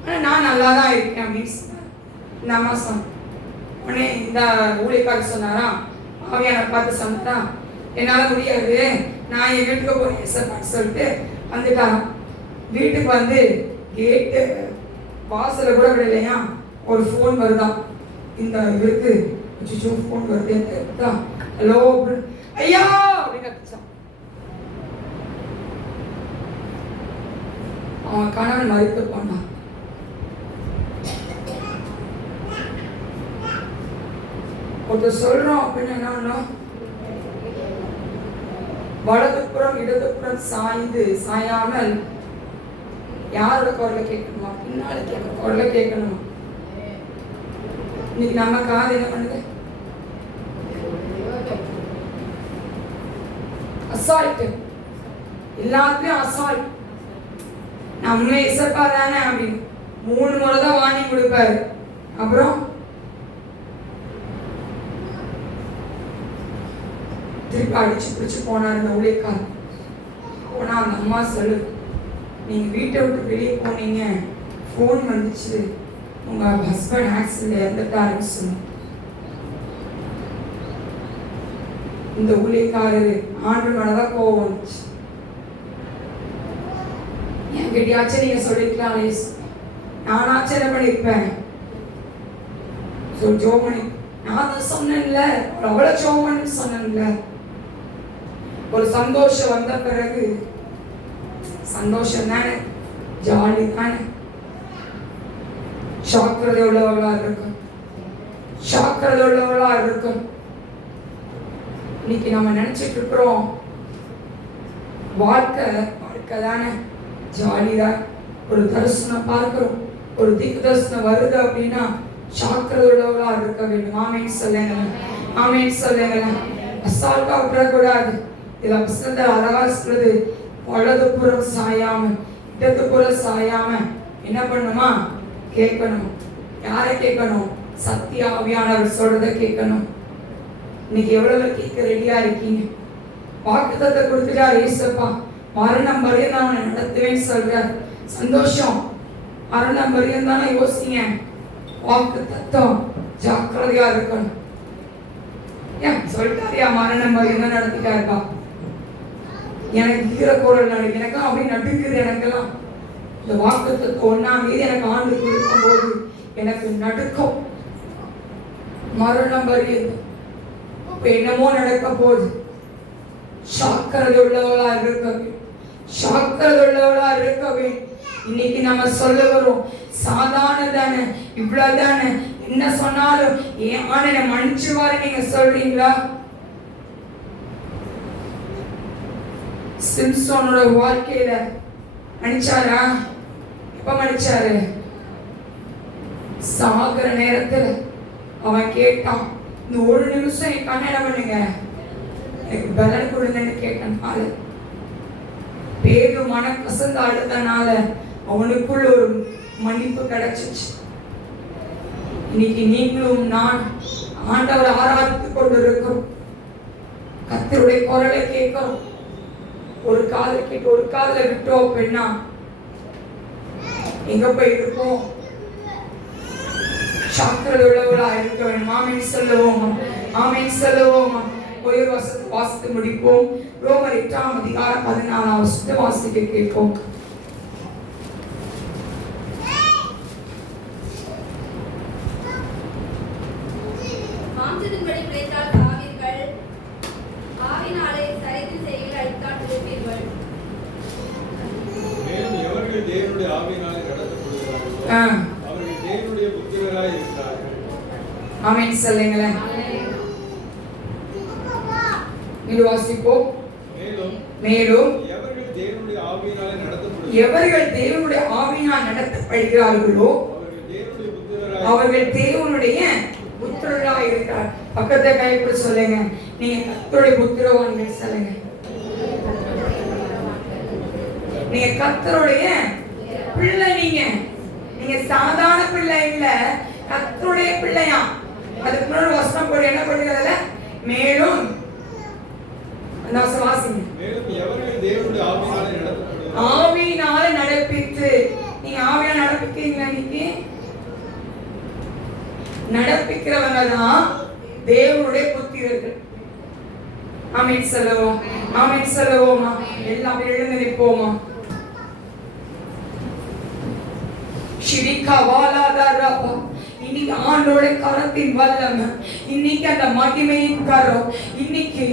ஆனா நான் நல்லா தான் இருக்கேன் அப்படின்னு சொன்னார். இந்த அம்மா சொன்ன உடனே இந்த ஊழியக்காரர் சொன்னாரா, ஆவியான பார்த்து சொன்னாரா, என்னால முடியாது, நான் என் வீட்டுக்கு போறேன் சார் சொல்லிட்டு வந்துட்டாராம். வீட்டுக்கு வந்து கேட்டு வாசல கூட விடலையா, ஒரு ஃபோன் வருதான். இந்த இவருக்கு ஃபோன் வருது, ஹலோ ஐயா அப்படின்னு கத்துச்சான். அவன் கணவன் மறுத்து போனான். ஒருத்தர் சொல்றோம் அப்படின்னு என்ன, வலதுபுறம் இடதுபுறம் சாயாமல் யாரோட குரலை கேட்கணுமா, பின்னால குரலை கேட்கணுமா? இன்னைக்கு நம்ம காது என்ன பண்ணுது, அசால்ட், எல்லாத்துலயும் அசால்ட். நம்ம இசப்பா தானே அப்படின்னு 3 முறை தான் வாங்கி கொடுப்பாரு. அப்புறம் திருப்பி அடிச்சு பிடிச்சு போனார் அந்த ஊழியக்காரன். போனா அந்த அம்மா சொல்லு, நீங்க வீட்டை விட்டு வெளியே போனீங்க, ஃபோன் வந்துச்சு, உங்க ஹஸ்பண்ட் ஆக்சிடென்ட்ல இறந்துட்டாருன்னு சொன்னோம். இந்த ஊழியக்காரரு ஆண்டு மேலதான் கோவம் வந்துச்சு. என் கிட்டயாச்சும் நீங்க சொல்லிக்கலாம், நானாச்சும் என்ன பண்ணிருப்பேன், ஜோமணி நான் தான் சொன்னேன்ல, அவ்வளோ ஜோமணி சொன்னேன்ல. ஒரு சந்தோஷம் வந்த பிறகு சந்தோஷம் தானே, ஜாலி தானே, சாக்கிரதை உள்ளவர்களா இருக்கும், சாக்கிரதை உள்ளவர்களா இருக்கும். இன்னைக்கு நம்ம நினைச்சிட்டு இருக்கிறோம் வாழ்க்கை தானே, ஜாலிதான். ஒரு தரிசனம் பார்க்கிறோம், ஒரு திக்கு தரிசனம் வருது அப்படின்னா சாக்கிரதை உள்ளவர்களா இருக்க வேண்டும். ஆமேன் சொல்லுங்க, ஆமேன் சொல்லுங்க. அசால்ட்டா விட்டுறக்கூடாது. இதுல வசந்த அழகா சொல்லுது, வலதுபுறம் சாயாம இடதுபுறம் சாயாம என்ன பண்ணுமா, கேட்கணும். யாரை கேட்கணும்? சத்திய ஆவியானவர் சொல்றதை கேட்கணும். இன்னைக்கு எவ்வளவு கேட்க ரெடியா இருக்கீங்க? வாக்குத்தத்தை கொடுத்துட்டார் ஏசப்பா, மரணம் வரையும் நான் நடத்துவேன்னு சொல்றார். சந்தோஷம். மரணம் வரையும் தானே யோசிங்க. வாக்கு தத்துவம், ஜாக்கிரதையா இருக்கணும். ஏன் சொல்லிட்டாரியா, மரணம் வரையும் தான் நடத்திட்டாருப்பா. எனக்கு ஈரக்கோரல் எனக்கும் அப்படி நடுக்குது. எனக்கெல்லாம் இந்த வாக்கு தத்துவம் 1ஆம் தேதி எனக்கு ஆண்டு கொடுக்கும் போது எனக்கு நடுக்கும். மரணம் வரையும் இப்ப என்னமோ நடக்க போகுது. சாக்கிரதை உள்ளவளா இருக்கவே, சாக்கிரதை உள்ளவளா இருக்கவே. இன்னைக்கு நம்ம சொல்லுகிறோம், சாதாரண தானே, இவ்வளவு தானே, என்ன சொன்னாலும் ஏன் என்ன மன்னிச்சுவாரு நீங்க சொல்றீங்களா? சிம்சோனோட வாழ்க்கையில மன்னிச்சாரா? எப்ப மன்னிச்சாரு? சாகிற நேரத்துல அவன் கேட்டான், இந்த ஒரு நிமிஷம் என் கண்ண என்ன பண்ணுங்க, எனக்கு பலன் கொடுங்கன்னு கேட்டான். பேரு மன கசந்து அழுதனால அவனுக்குள்ள ஒரு மன்னிப்பு கிடைச்சிச்சு. இன்னைக்கு நீங்களும் நான் ஆண்டவரை ஆராதித்துக் கொண்டு இருக்கிறோம். கர்த்தருடைய குரலை கேட்கிறோம். ஒரு காதுல கேட்டு ஒரு காதுல விட்டோம் அப்படின்னா எங்க போய் இருப்போம்? சாக்கிரதை உள்ளவளா இருக்க வேண்டும். ஆமென் சொல்லுவோமா, ஆமென் சொல்லுவோமா. ஒரு வசனத்தை வாசித்து முடிப்போம். ரோமர் 8ஆம் அதிகாரம் 14ஆம் வசனத்தை வாசிக்க கேட்போம். மாம்சத்தின்படி பிழைத்தால் சாவீர்கள், ஆவியினாலே சரீரத்தின் செயல்களை அழித்தால் பிழைப்பீர்கள். மேலும் எவர்கள் தேவனுடைய ஆவியினாலே நடத்தப்படுகிறார்களோ அவர்கள் தேவனுடைய புத்திரராய் இருக்கிறார்கள். ஆமென் சொல்லுங்களேன். வாசிப்போம். மேலும் எவர்கள் தேவனுடைய ஆவியினால் நடத்தப்படுகிறார்களோ அவர்கள் தேவனுடைய புத்திரராய் இருக்கிறார். பக்கத்தை கைப்பிடி சொல்லுங்க, நீங்க கர்த்தருடைய புத்திரவான்கள் சொல்லுங்க. நீங்க கர்த்தருடைய பிள்ளை. நீங்க சாதாரண பிள்ளை இல்ல, கர்த்தருடைய பிள்ளையா. அதுக்கு முன்னாடி வசனம் போட்டு என்ன பண்ணுகிறதுல, மேலும் ஆவியினால நடப்பித்து. நீங்க ஆவியால நடப்பிக்கிறீங்களா? இன்னைக்கு நடப்பிக்கிறவங்க தான் தேவனுடைய புத்திரர்கள். ஆமென் சொல்லுவோம், ஆமென் சொல்லுவோமா. எல்லாம் எழுந்து நிற்போமா. ஷிரிகா வாலாதாரப்பா. இன்னைக்கு ஆண்டோட கரத்தின் வல்லமை, இன்னைக்கு அந்த மகிமையின் கரம், இன்னைக்கு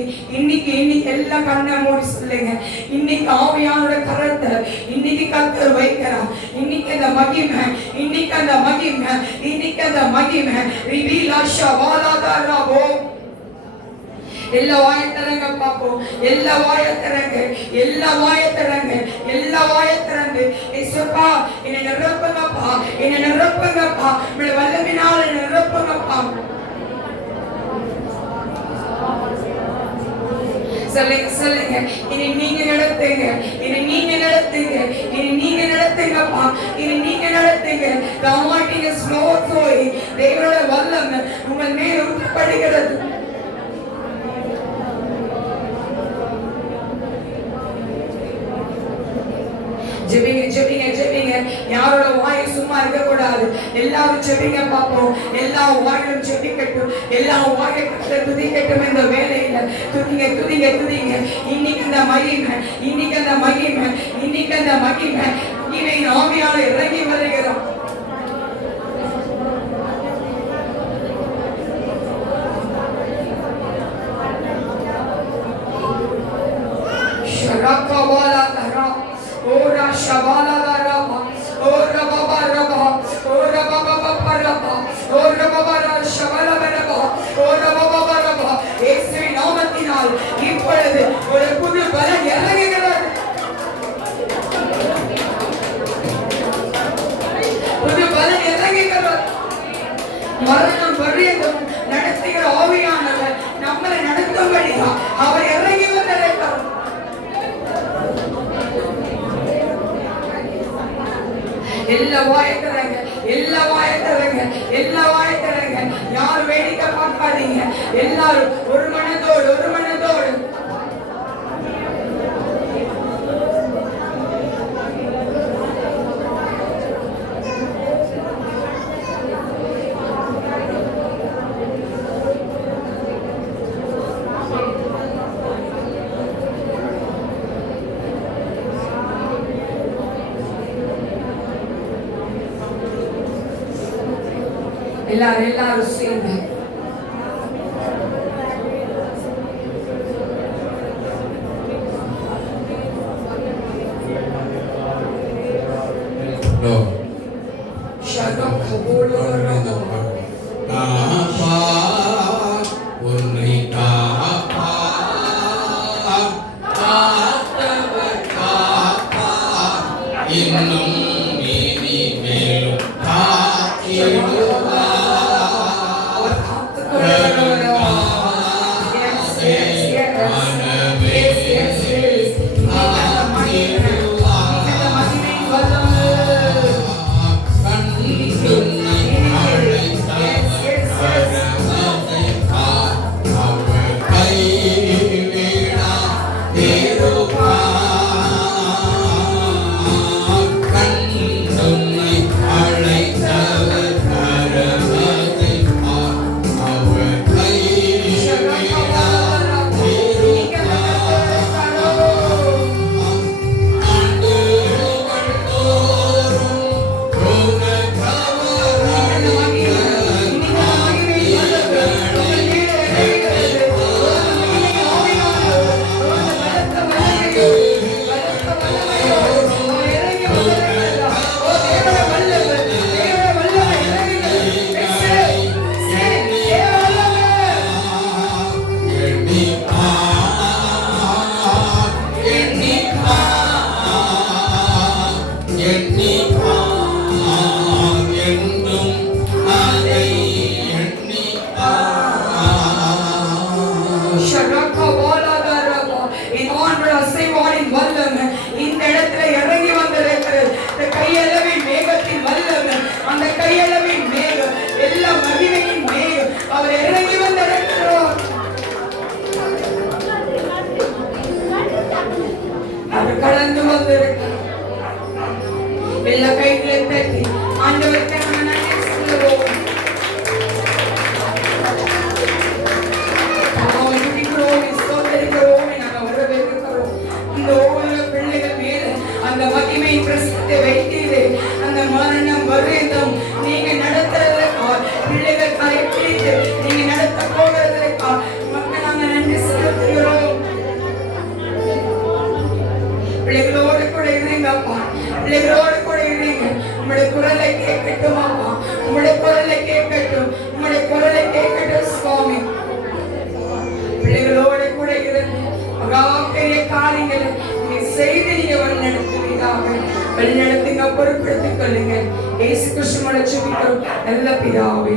எல்லாம் கண்ணை மூடி சொல்லுங்க. இன்னைக்கு ஆவியானோட கரத்தை இன்னைக்கு கர்த்தர் வைக்கிறார். இன்னைக்கு அந்த மகிமை, இன்னைக்கு அந்த மகிமை ரிவிலாஷா வாலாதாரவோ. எல்லா வாயத்தரங்க பார்ப்போம். எல்லா வாயத்தரங்க இயேசுப்பா, என்னை நிரப்புங்கப்பா, உம்முடைய வல்லமையினால நிரப்புங்கப்பா. சொல்லுங்க. இனி நீங்க நடத்துங்கப்பா. தேவனோட வல்லமை உங்கள் மேல் ஊற்றப்படுகிறது. ஜெபிங்க ஜெபிங்க ஜெபிங்க. யாரோட வாய் சும்மா இருக்கக்கூடாது. எல்லாரும் ஜெபிங்க பார்ப்போம். எல்லா வாயிலும் ஜெபிக்கட்டும். எல்லா வாயை துதிக்கட்டும். இந்த வேலையில துதிங்க துதிங்க துதிங்க. இன்னைக்கு அந்த மகிமை, இன்னைக்கு அந்த மகிமை, இன்னைக்கு அந்த மகிமை இவை ஆவியால இறங்கி வருகிறோம். Rakawala dara, ora shavala dara, ora baba raba, ora baba baba raba, ora baba raba shavala raba, ora baba raba. இயேசுவின் நாமத்தினால் இப்பொழுது ஒரு புது பலன் இறங்குகிறது. புது பலன் இறங்குகிறது. மரணம் பரியந்தம் நடத்துகிற ஆவியானவர் நம்மளை நடத்தும்படியா அவர் இறங்கி வந்திருக்கிறார். எல்லா வாயத்தரங்க, எல்லா வாயத்தரங்க, எல்லா வாயத்தரங்க. யாரும் வேடிக்கை பார்க்காதீங்க. எல்லாரும் ஒரு மனதோடு ஒரு மனதோடு எல்லாரும் சேர்ந்து இந்த இடத்துல இறங்கி வந்திருக்கிறது. இந்த கையளவின் மேகத்தின் வல்லமை, அந்த கையளவின் மேகம், எல்லா மகிமையின் மேகம் அவர் இறங்கி வந்திருக்கிறார். அவர் கடந்து வந்திருக்கிறார். எல்லா கைகளை தட்டி ஆண்டவருக்கு நம்ம நன்றி சொல்லுவோம். அந்த மகிமை பிரசத்தை வைத்தீரே, அந்த மரணம் வருந்தும் நீங்க நடத்துறதற்கா, பிள்ளைகள் கைப்பிடித்து நீங்க நடத்த போகிறதற்கா மக்கள் நாங்க நன்றி செலுத்துகிறோம். பிள்ளைகளோடு கூட இருங்க அப்பா, பிள்ளைகளோடு கூட இருங்க. உங்களுடைய குரலை கேட்கட்டும் அப்பா, உங்களுடைய குரலை கேட்கட்டும், உங்களுடைய குரலை கேட்கட்டும் சுவாமி. பிள்ளைகளோடு கூட இருந்து பெரிய காரியங்களை செய்து நீங்க வழிநடத்துவீராக. வழிநடத்துங்க, பொறுப்படுத்திக் கொள்ளுங்க. இயேசு கிறிஸ்துவோட ஜெபிக்கிறோம் நல்ல பிதாவே.